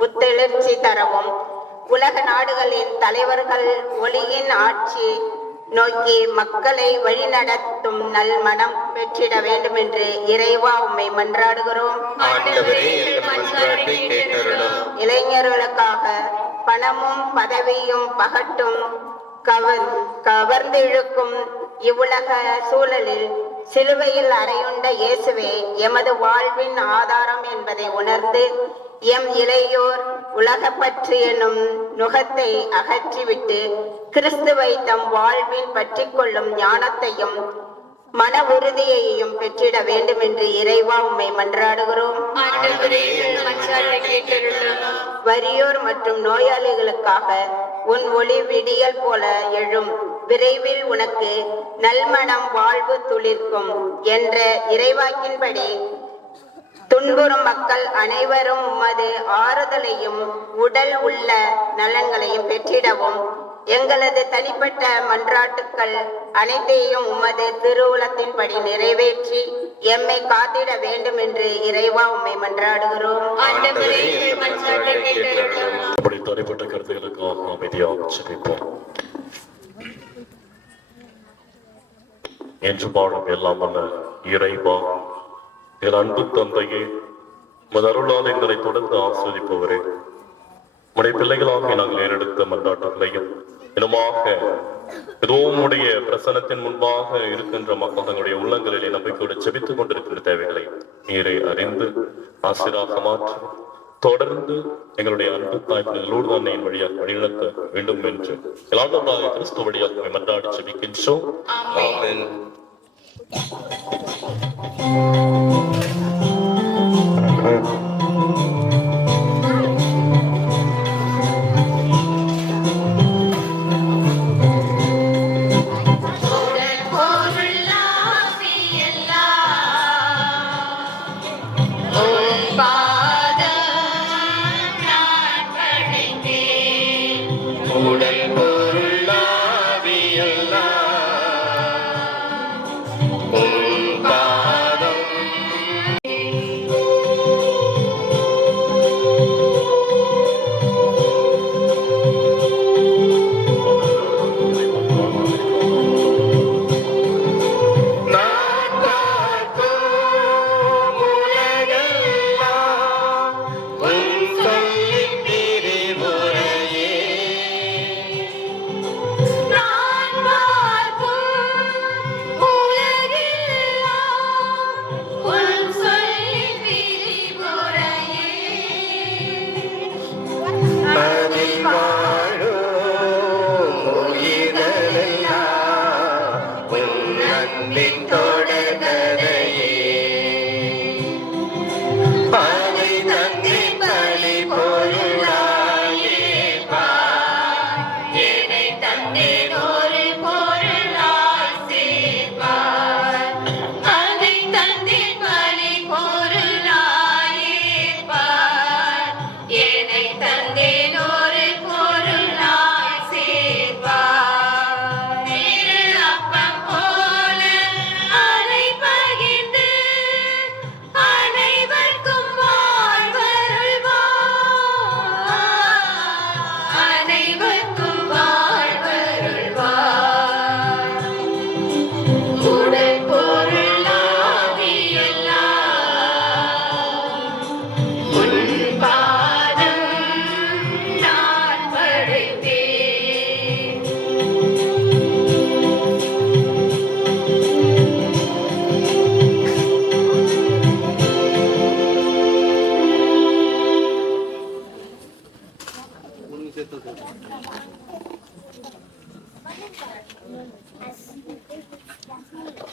புத்தெழுச்சி தரவும் உலக நாடுகளின் தலைவர்கள் ஒளியின் ஆட்சி நோக்கி மக்களை வழிநடத்தும் நல் மனம் பெற்றிட வேண்டும் என்று இறைவா உம்மை மன்றாடுகிறோம். இளைஞர்களுக்காக பணமும் பதவியும் பகட்டும் கவர்ந்திழுக்கும் இவ்வுலக சூழலில் சிலுவையில் அறையுண்ட இயேசுவே எமது வாழ்வின் ஆதாரம் என்பதை உணர்ந்து எம் இளையோர் உலகப்பற்று எனும் நுகத்தை அகற்றிவிட்டு கிறிஸ்துவை தம் வாழ்வில் பற்றி கொள்ளும் ஞானத்தையும் மன உறுதியையும் பெற்றிட வேண்டும் என்று இறைவா உம்மை மன்றாடுகிறோம். வறியோர் மற்றும் நோயாளிகளுக்காக உன் ஒளி விடியல் போல எழும், விரைவில் உனக்கு நல்மனம் வாழ்வு துளிர்க்கும் என்ற இறைவாக்கின்படி துன்புறும் மக்கள் அனைவரும் உமது ஆறுதலையும் உடல் உள்ள நலன்களையும் பெற்றிடவும் எங்களது தனிப்பட்ட மன்றாட்டுக்கள் அனைத்தையும் உமது திருவுளத்தின்படி நிறைவேற்றி எம்மை காத்திட வேண்டும் என்று இறைவா உம்மை மன்றாடுகிறோம். தனிப்பட்ட கருத்துகளுக்காக அமைதியாக சிரிப்போம். என்று வாழும் எல்லாம் அல்ல இறைவா, என் அன்பு தந்தையே, உமது அருளால் எங்களை தொடர்ந்து ஆஸ்வதிப்பவரே, உடைய பிள்ளைகளாக நாங்கள் ஏறெடுத்த மன்றாட்டுகளையும் இனமாக ஏதோ உடைய பிரசனத்தின் முன்பாக இருக்கின்ற மக்கள் தங்களுடைய உள்ளங்களிலே நம்பிக்கையோடு செபித்துக் கொண்டிருக்கின்ற தேவைகளை நீரை அறிந்து ஆசிராக மாற்றி தொடர்ந்து எங்களுடைய அன்பு தாய்ப்பிள்ளைகளோடு தான் என் வழியாக வழிநடத்த வேண்டும் என்று எல்லாரும் கிறிஸ்துவ வழியாக மன்றாடி செபிக்கின்றோம். ஆமென். அப்பம் போல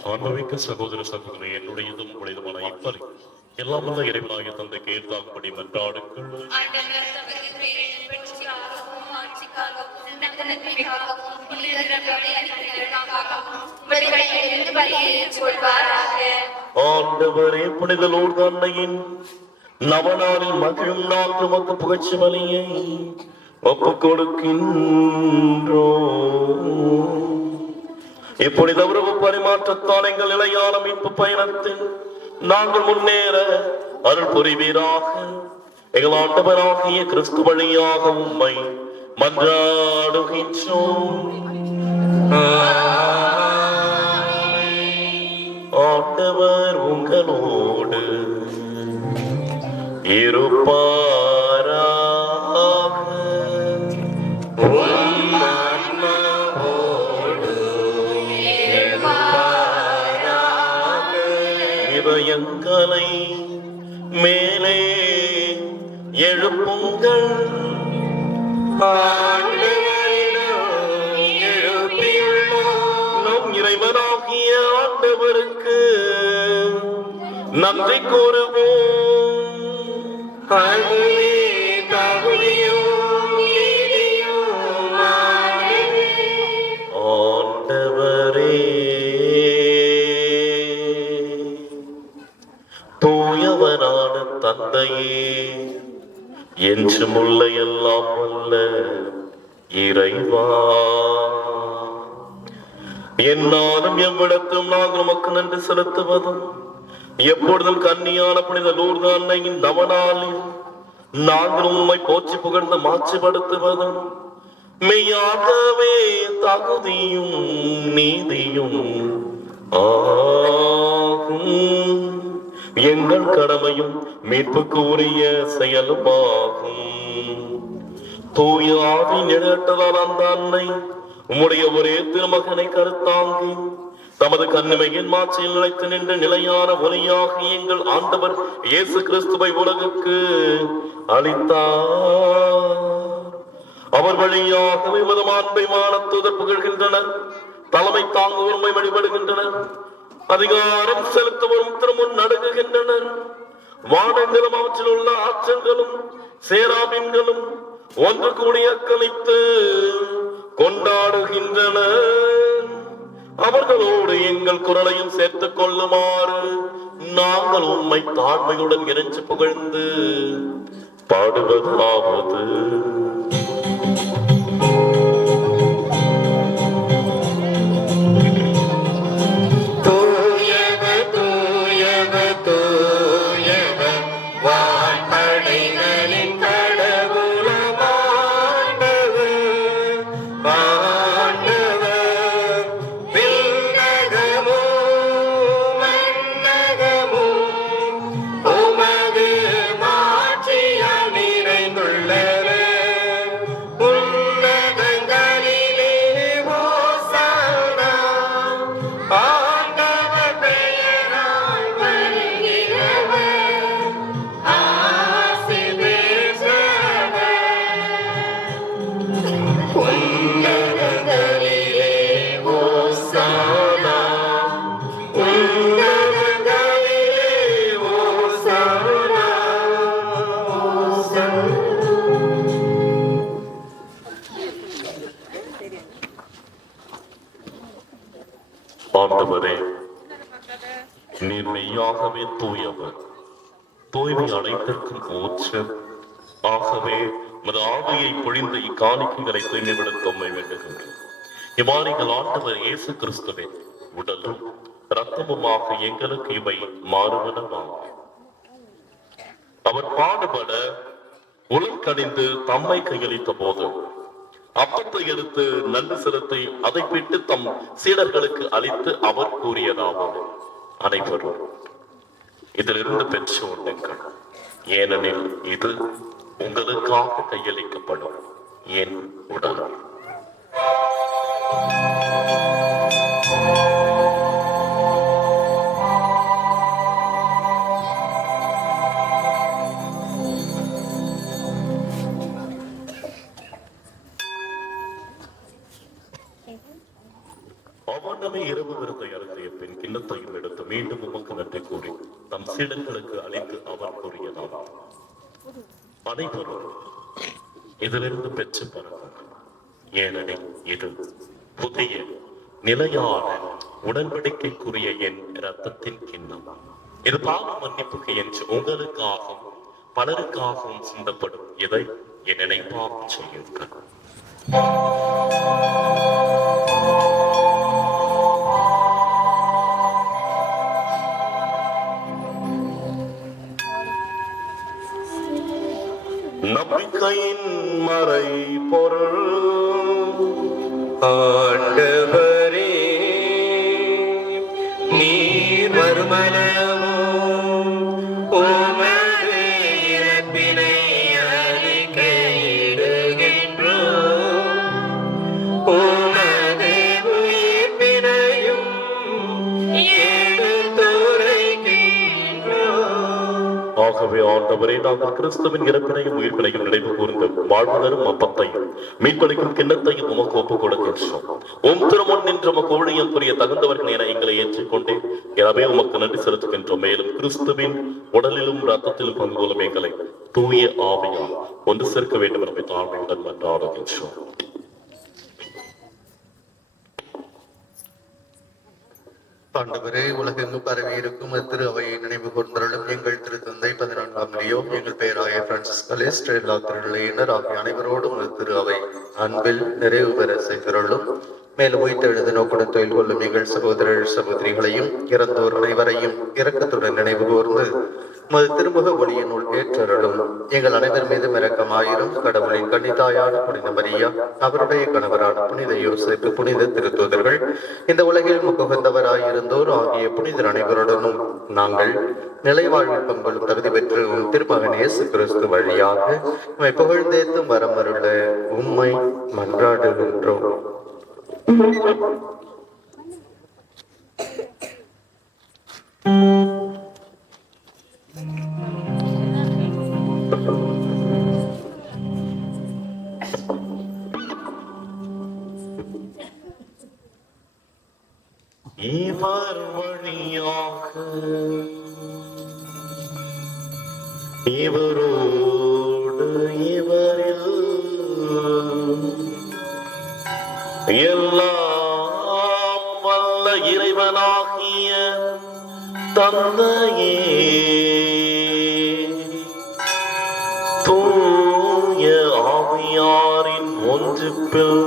ஆன்மீக சகோதர சகோதரி, என்னுடையதும் உடையதுமான இப்பலி எல்லாம் வல்ல இறைவனாகிய தந்தை கேட்டாகும்படி மன்றாடுங்கள். ஆண்டவர் தமது பேரின் வெற்றிக்காகவும் ஆட்சிக்காகவும் நமது நன்மைக்காகவும் புனிதர் நற்கருணைக்காகவும் உமது கையிலிருந்து பலியை ஏற்றுக்கொள்வாராக. ஆண்டவரே, புனித லூர்து அன்னையின் நவநாளில் மகிழும் நாள் உமக்கு புகழ்ச்சி பலியை ஒப்புக் கொடுக்கின்றோம். இப்பொழுது உறவு பரிமாற்றத்தால் எங்கள் நிலையான மீட்பு பயணத்தில் நாங்கள் முன்னேற அருள் புரிவீராக. எங்கள் ஆண்டவராகிய கிறிஸ்து வழியாக உம்மை மன்றாடுகின்றோம். ஆண்டவர் உங்களோடு இருப்பாராக. இதயங்களை மேலே எழுப்புங்கள். நம் இறைவனாகிய ஆண்டவருக்கு நன்றி கூறுவோம். ஆண்டவரே, தூயவரான தந்தையே, என்றும் உள்ள எல்லாம் வல்ல இறைவா, என்னாலும் எவ்விடத்தும் நாங்கள் உமக்கு நன்றி செலுத்துவதும் எப்பொழுதும் கன்னியான புனித லூர்து அன்னையின் நவநாளில் நாங்கள் உம்மை போற்றி புகழ்ந்து மாட்சிப்படுத்துவதும் மெய்யாகவே தகுதியும் நீதியும் ஆகும். எங்கள் கடமையும் மீட்புக்கு உரிய செயலுமாகும். தூய ஆவி நிழட்டதால் அந்த அன்னை உம்முடைய ஒரே திருமகனை கருத்தாங்கி தமது கண்ணிமையின் மாட்சியில் நிலைத்து நின்று நிலையான ஒளியாக எங்கள் ஆண்டவர் இயேசு கிறிஸ்துவை உலகுக்கு அளித்தார். அவர் வழியாக விமத மாண்பை மானத்துதர் புகழ்கின்றனர். தலைமை தாங்கு உரிமை வழிபடுகின்றனர். அதிகாரம் செலுத்துவரும் திருமுன் நடுங்குகின்றனர். வானங்களும் அவற்றில் உள்ள ஆற்றல்களும் சேராபின்களும் ஒன்று கூடிய கணித்து கொண்டாடுகின்றனர். அவர்களோடு எங்கள் குரலையும் சேர்த்துக் கொள்ளுமாறு நாங்கள் உம்மை தாழ்மையுடன் இறைஞ்சி புகழ்ந்து பாடுவதாவது. ஆண்டவரே, நீர் மெய்யாகவே தூயவர், தூய்மை அனைத்திற்கும் ஊற்று. ஆகவே மது ஆவியை பொழிந்த இக்காணிக்கைகளை தூய்மைப்படுத்த உம்மை வேண்டுகின்றோம். இவ்வாறிகள் ஆண்டவர் இயேசு கிறிஸ்துவின் உடலும் இரத்தமுமாக எங்களுக்கு இவை மாறுவனவாகும். அவர் பாடுபட உலகணிந்து தம்மை கையளித்த போது அப்பத்தை எடுத்து நன்றி செலுத்தி அதை விட்டு தம் சீடர்களுக்கு அளித்து அவர் கூறியதாவது: அனைவரும் இதிலிருந்து பெற்று உண்ணுங்கள், ஏனெனில் இது உங்களுக்காக கையளிக்கப்படும் என் உடல். அவ்வண்ணமே இரவு விருந்தை அருந்திய பின் கிண்ணத்தை கிண்ணத்தையும் எடுத்து மீண்டும் உமக்கு நன்றி கூறி தம் சீடர்களுக்கு அளித்து அவர் கூறியதாம், அனைவரும் இதிலிருந்து பெற்று பரவும், ஏனெனில் இது புதிய நிலையான உடன்படிக்கைக்குரிய என் இரத்தத்தின் கிண்ணம். இது பாவ மன்னிப்புக்கு என்று உங்களுக்காகவும் பலருக்காகவும் சிந்தப்படும். இதை என் நினைப்பாக செய்யுங்கள். நம்பிக்கையின் மறை பொருள். ஆண்டவரே, நீர் வருமளவும் உமது இறப்பினை அறிக்கையிடுகின்றோம், உமது உயிர்ப்பினையும் எடுத்துரைக்கின்றோம். ஆகவே ஆண்டவரே, நாங்கள் கிறிஸ்துவின் இறப்பினையும் உயிர்ப்பினையும் நினைவு கூர்ந்து வாழ்வதரும் அப்பத்தையும் மீட்பளிக்கும் கிண்ணத்தையும் உமக்கு ஒப்புக் கொடுக்கின்றோம். உம் திருமுன் நின்று உமக்கு ஊழியம் புரிய தகுந்தவர்கள் என எங்களை ஏற்றுக்கொண்டே, எனவே உமக்கு நன்றி செலுத்துகின்றோம். மேலும் கிறிஸ்துவின் உடலிலும் ரத்தத்திலும் பங்கு கொள்ளும் எங்களை தூய ஆவியால் ஒன்று சேர்க்க வேண்டும் என்பதை தாழ்மையுடன் மன்றாடுகின்றோம். ஆண்டவரே, உலகெங்கும் பரவி இருக்கும் திரு அவையை நினைவு கூர்ந்தருளும். எங்கள் திருத்தந்தை 14ஆம் லியோ, எங்கள் பெயராய பிரான்சிஸ் எல்லா திருநிலையினர் ஆகிய அனைவரோடும் திரு அவை அன்பில் நிறைவு பெற செய்தருளும். மேலும் உயிர்த்தெழுது நோக்குடன் தொழில் கொள்ளும் எங்கள் சகோதரர் சகோதரிகளையும் இறந்தோர் அனைவரையும் இரக்கத்துடன் நினைவு கூர்ந்து உமது திருமுக ஒளியினுள் ஏற்றருளும். எங்கள் அனைவர் மீதும் இரக்கமாயிரும். கடவுளின் கன்னித்தாயான புனித மரியா, அவருடைய கணவரான புனித யோசேப்பு, புனித திருத்தூதர்கள், இந்த உலகில் முகுந்தவராயிருந்தோர் ஆகிய புனிதர் அனைவருடனும் நாங்கள் நிலைவாழ்வில் பங்கொள்ளும் தகுதி பெற்று உம் திருமகன் இயேசு கிறிஸ்து வழியாக உம்மை புகழ்ந்தேத்தும் வரமருள உம்மை மன்றாடுகின்றோம். இவர் வழியாக இவரோடு இவரில் எல்லாம் வல்ல இறைவனாகிய தந்தையே, தூய ஆவியாரின் ஒன்றிப்பில்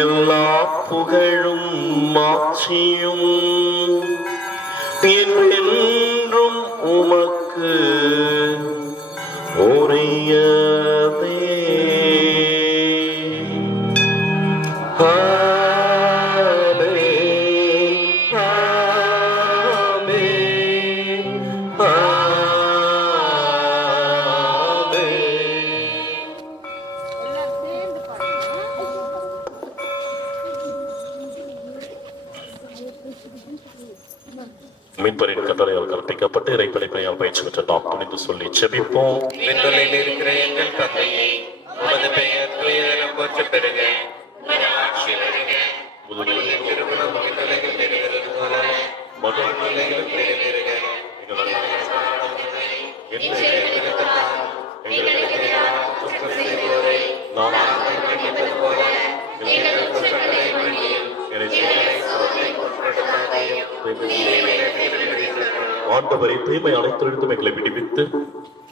எல்லா புகழும் மாட்சியும் என்றென்றும் உமக்கு உரியதே. மீட்பரின் கட்டளையால் கற்பிக்கப்பட்டு இறைப்படைப்பையால் பயிற்சி பெற்ற நாம் துணிந்து சொல்லி செபிப்போம். விண்ணுலகில் இருக்கிற எங்கள் தந்தையே, உமது பெயர் தூயதென போற்றப் பெறுக, உமது ஆட்சி வருக, உமது திருமணம் விண்ணுலகில் நிறைவேறுவது போல மண்ணுலகிலும் நிறைவேறுக. எங்களுக்கு எதிராக குற்றம் செய்வோரை நாங்கள் மன்னிப்பது போல எங்கள் குற்றங்களை மன்னியும், எங்களை சோதனைக்கு உட்படுத்தாதேயும், ஆண்டவரை தூய்மை அனைத்திலிருந்தும் எங்களை விடுவித்து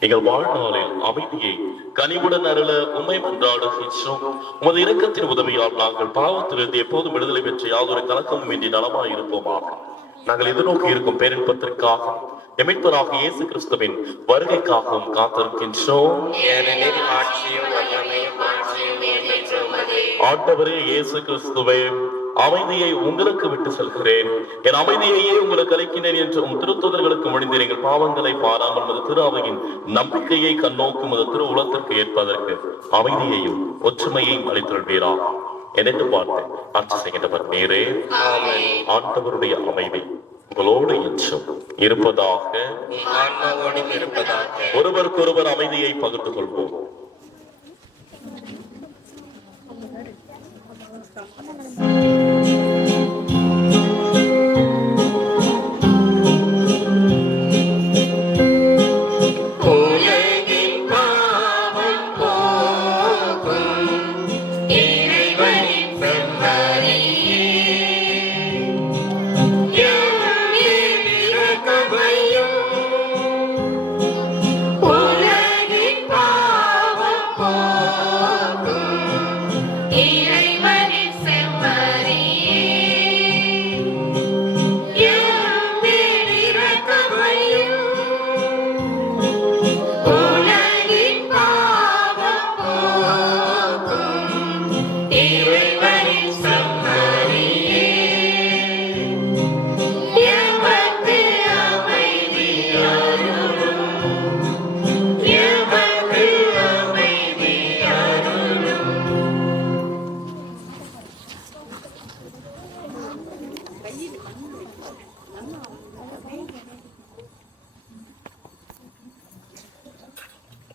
எங்கள் வாழ்நாளில் அமைதியை கனிவுடன் அருள உம்மை மன்றாடுகின்றோம். உமது இரக்கத்தின் உதவியால் நாங்கள் பாவத்திலிருந்து எப்போதும் விடுதலை பெற்று யாதொரு கலக்கமும் இன்றி நலமாய் இருப்போமாக. நாங்கள் எதிர்நோக்கி இருக்கும் பேரின்பத்திற்காக எமிட்பராக இயேசு கிறிஸ்துவின் வருகைக்காகவும் காத்திருக்கின்றோம். ஏனெனில் ஆட்சியும் வல்லமையும் மாட்சியும் என்றென்றும் உமதே. ஆண்டவரே இயேசு கிறிஸ்துவே, அமைதியை உங்களுக்கு விட்டு செல்கிறேன், என் அமைதியையே உங்களுக்கு அளிக்கிறேன் என்று உம் திருத்தூதர்களுக்கு மொழிந்தீர். எங்கள் பாவங்களை பாராமல் மது திரு அவையின் நம்பிக்கையை கண்ணோக்கும் மது திரு உலகத்திற்கு ஏற்பதற்கு அமைதியையும் ஒற்றுமையையும் அளித்தருள்வீரா என்று பார்த்து ஆட்சி செய்கின்றவர் நேரே. ஆண்டவருடைய அமைதி உங்களோடு என்றும் இருப்பதாக. ஆன்மாவோடும் இருப்பதாக. ஒருவருக்கொருவர் அமைதியை பகிர்ந்து கொள்வோம்.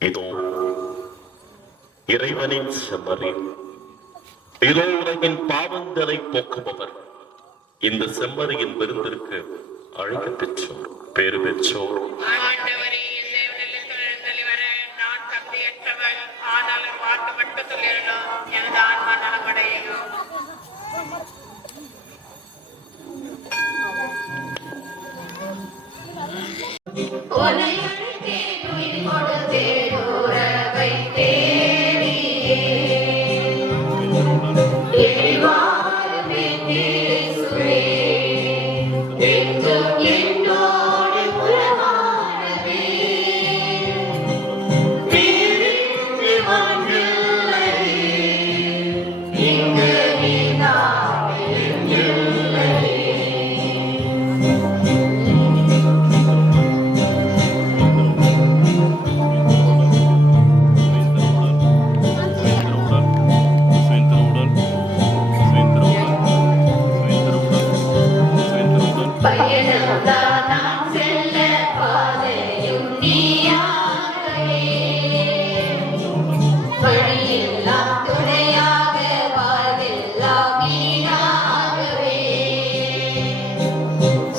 இதோ இறைவனின் செம்மறி, இதோ உலகின் பாவங்களை போக்குபவர். இந்த செம்மறியின் விருந்திற்கு அழைக்க பெற்றோர், பேறு பெற்றோர். ஆண்டவரே, வர நான் தகுதியற்றவன், ஆனால் ஒரு வார்த்தை மட்டும் சொல்லிடலாம், எனது ஆன்மா நலமடையணும்.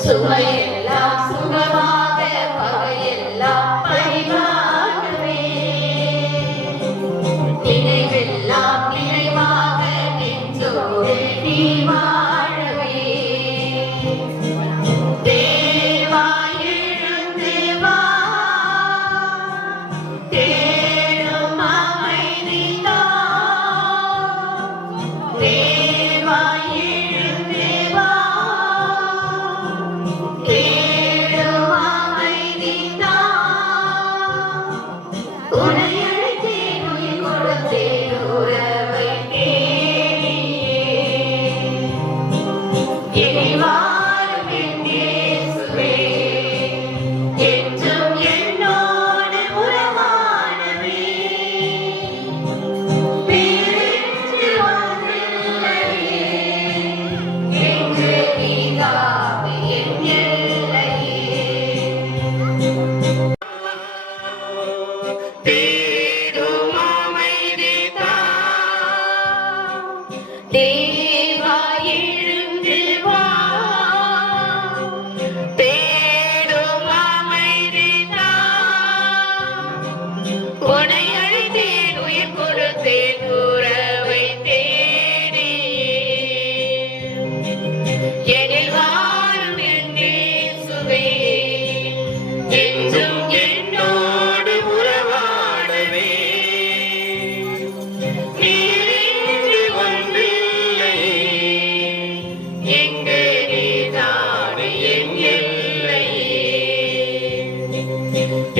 சுமையெல்லாம் சுகமாக, பகையெல்லாம் பரிவாகவே, நினைவெல்லாம் நிறைவாக, நெஞ்சோடு நீ வாழவே. தேவா எழுந்து வா, தேடும் அமைதிதா. தேவா எழுந்து வா, தேடும் அமைதிதா. உன்னை அழைத்தேன், உயிர் கொடுத்தேன், உறவை தேடியே. இனி வாரும் என் இயேசுவே, என்றும் என்னோடு உறவாடவே. பிரிந்து வந்தில்லையே, எங்கு நீதாவே என் எல்லையே. தேடும் அமைதிதா. தேவா எழுந்து வா, தேடும் அமைதிதா. உன்னை அழைத்தேன், உயிர் கொடுத்தேன், உறவை தேடியே. எனில் வாரும் என் இயேசுவே, என்றும் என்னோடு உறவாடவே. நீரின்றி ஒன்றில்லையே, எங்கு நீதானே என் எல்லையே.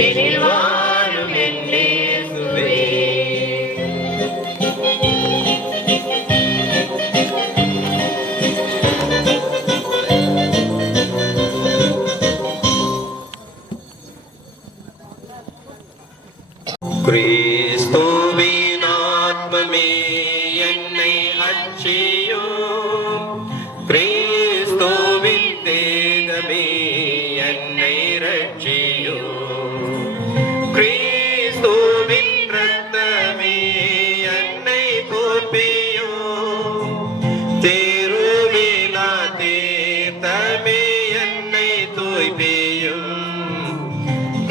எனில் வாரும் என் இயேசுவே. கிறிஸ்துவின் ஆத்மமே என்னை அச்சியும், கிறிஸ்துவின் தேகமே என்னை ரட்சியும், கிறிஸ்துவின் இரத்தமே என்னை தூய்ப்பியும், திருவிழா தீர்த்தமே என்னை தூய்ப்பியும்,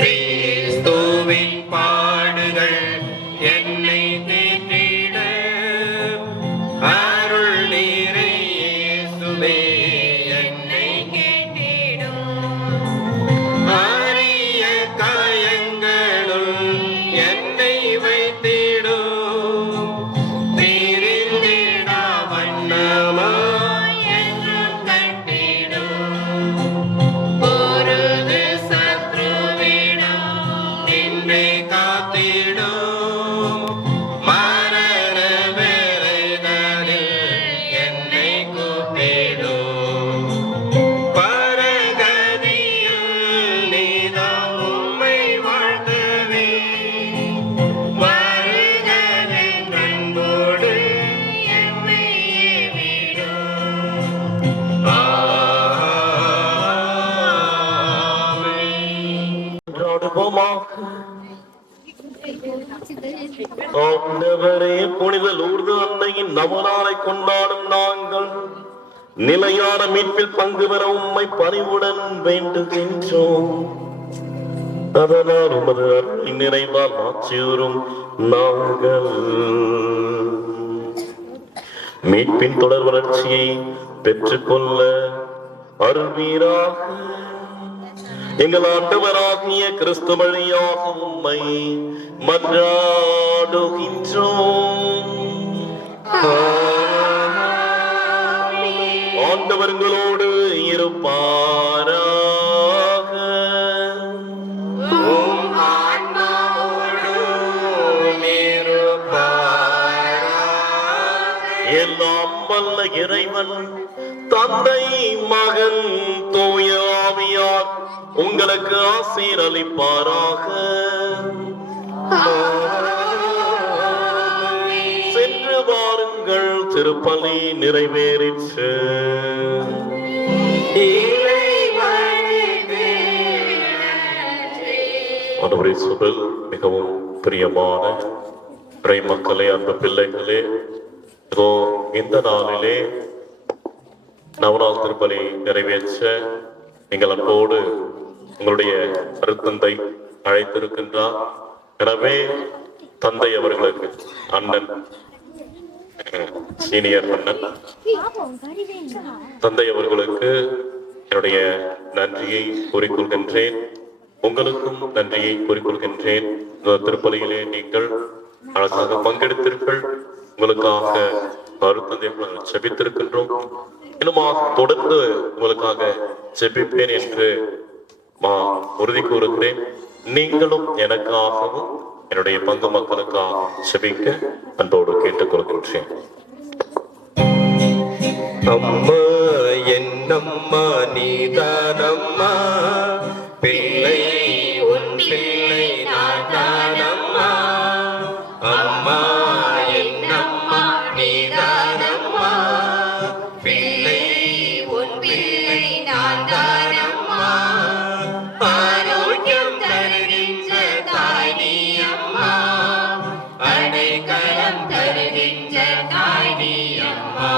கிறிஸ்துவின் பாடுகள் என்னை தேற்றிட, அருள் நீரை இயேசுவே என்னை கேட்டிடும். அரிய காயங்களுள் என்னை வைத்திடும், பிரிந்திடா வண்ணமாய் என்றும் கட்டிடும். ஒரு ஆண்டவரே, புனித லூர்து அன்னையின் நவநாளை கொண்டாடும் நாங்கள் நிலையான மீட்பில் பங்கு பெற உம்மை பணிவுடன் வேண்டுகின்றோம். அதனால் உமது அருளின் நிறைவால் ஆட்சியுறும் நாங்கள் மீட்பின் தொடர் வளர்ச்சியை பெற்றுக்கொள்ள அருள்வீராக. எங்கள் ஆண்டவராகிய கிறிஸ்து வழியாக உம்மை மன்றாடுகின்றோம். ஆண்டவர்களோடு இருப்பாராக. எல்லாம் வல்ல இறைவன் தந்தை மகன் தூய ஆவியார் உங்களுக்கு ஆசீர் அளிப்பாராக. சென்று வாருங்கள், திருப்பலி நிறைவேறிற்று. ஆண்டவரே, சுபல் மிகவும் பிரியமான இறை மக்களே, அன்பு பிள்ளைகளே, இதோ இந்த நாளிலே நவநாள் திருப்பலி நிறைவேற்ற நீங்கள் அன்போடு உங்களுடைய அருத்தந்தை அழைத்திருக்கின்றார். எனவே தந்தை அவர்களுக்கு, அண்ணன் சீனியர் அண்ணன் தந்தை அவர்களுக்கு என்னுடைய நன்றியை கூறிக்கொள்கின்றேன். உங்களுக்கும் நன்றியை கூறிக்கொள்கின்றேன். இந்த திருப்பலியிலே நீங்கள் அழகாக பங்கெடுத்தீர்கள். உங்களுக்காக அருத்தந்தை செபித்திருக்கின்றோம். இன்னுமாக தொடர்ந்து உங்களுக்காக செபிப்பேன் என்று உறுதி கூறுகிறேன். நீங்களும் எனக்காகவும் என்னுடைய பங்கு மக்களுக்காக செபிக்க அன்போடு கேட்டுக்கொள்கின்றேன். அம்மா என்னம்மா நீதானம்மா, பிள்ளை உன் பிள்ளை நான்தானம்மா. அம்மா என்னம்மா நீதானம்மா, பிள்ளை உன் பிள்ளை நான்தானம்மா. ஆரோக்கியம் தருகின்ற தாய் நீ அம்மா, அடைக்கலம் தருகின்ற தாய் நீ அம்மா.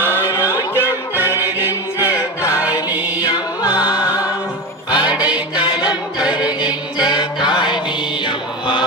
ஆரோக்கியம் தருகின்ற தாய் நீ அம்மா, அடைக்கலம் தருகின்ற தாய் நீ அம்மா.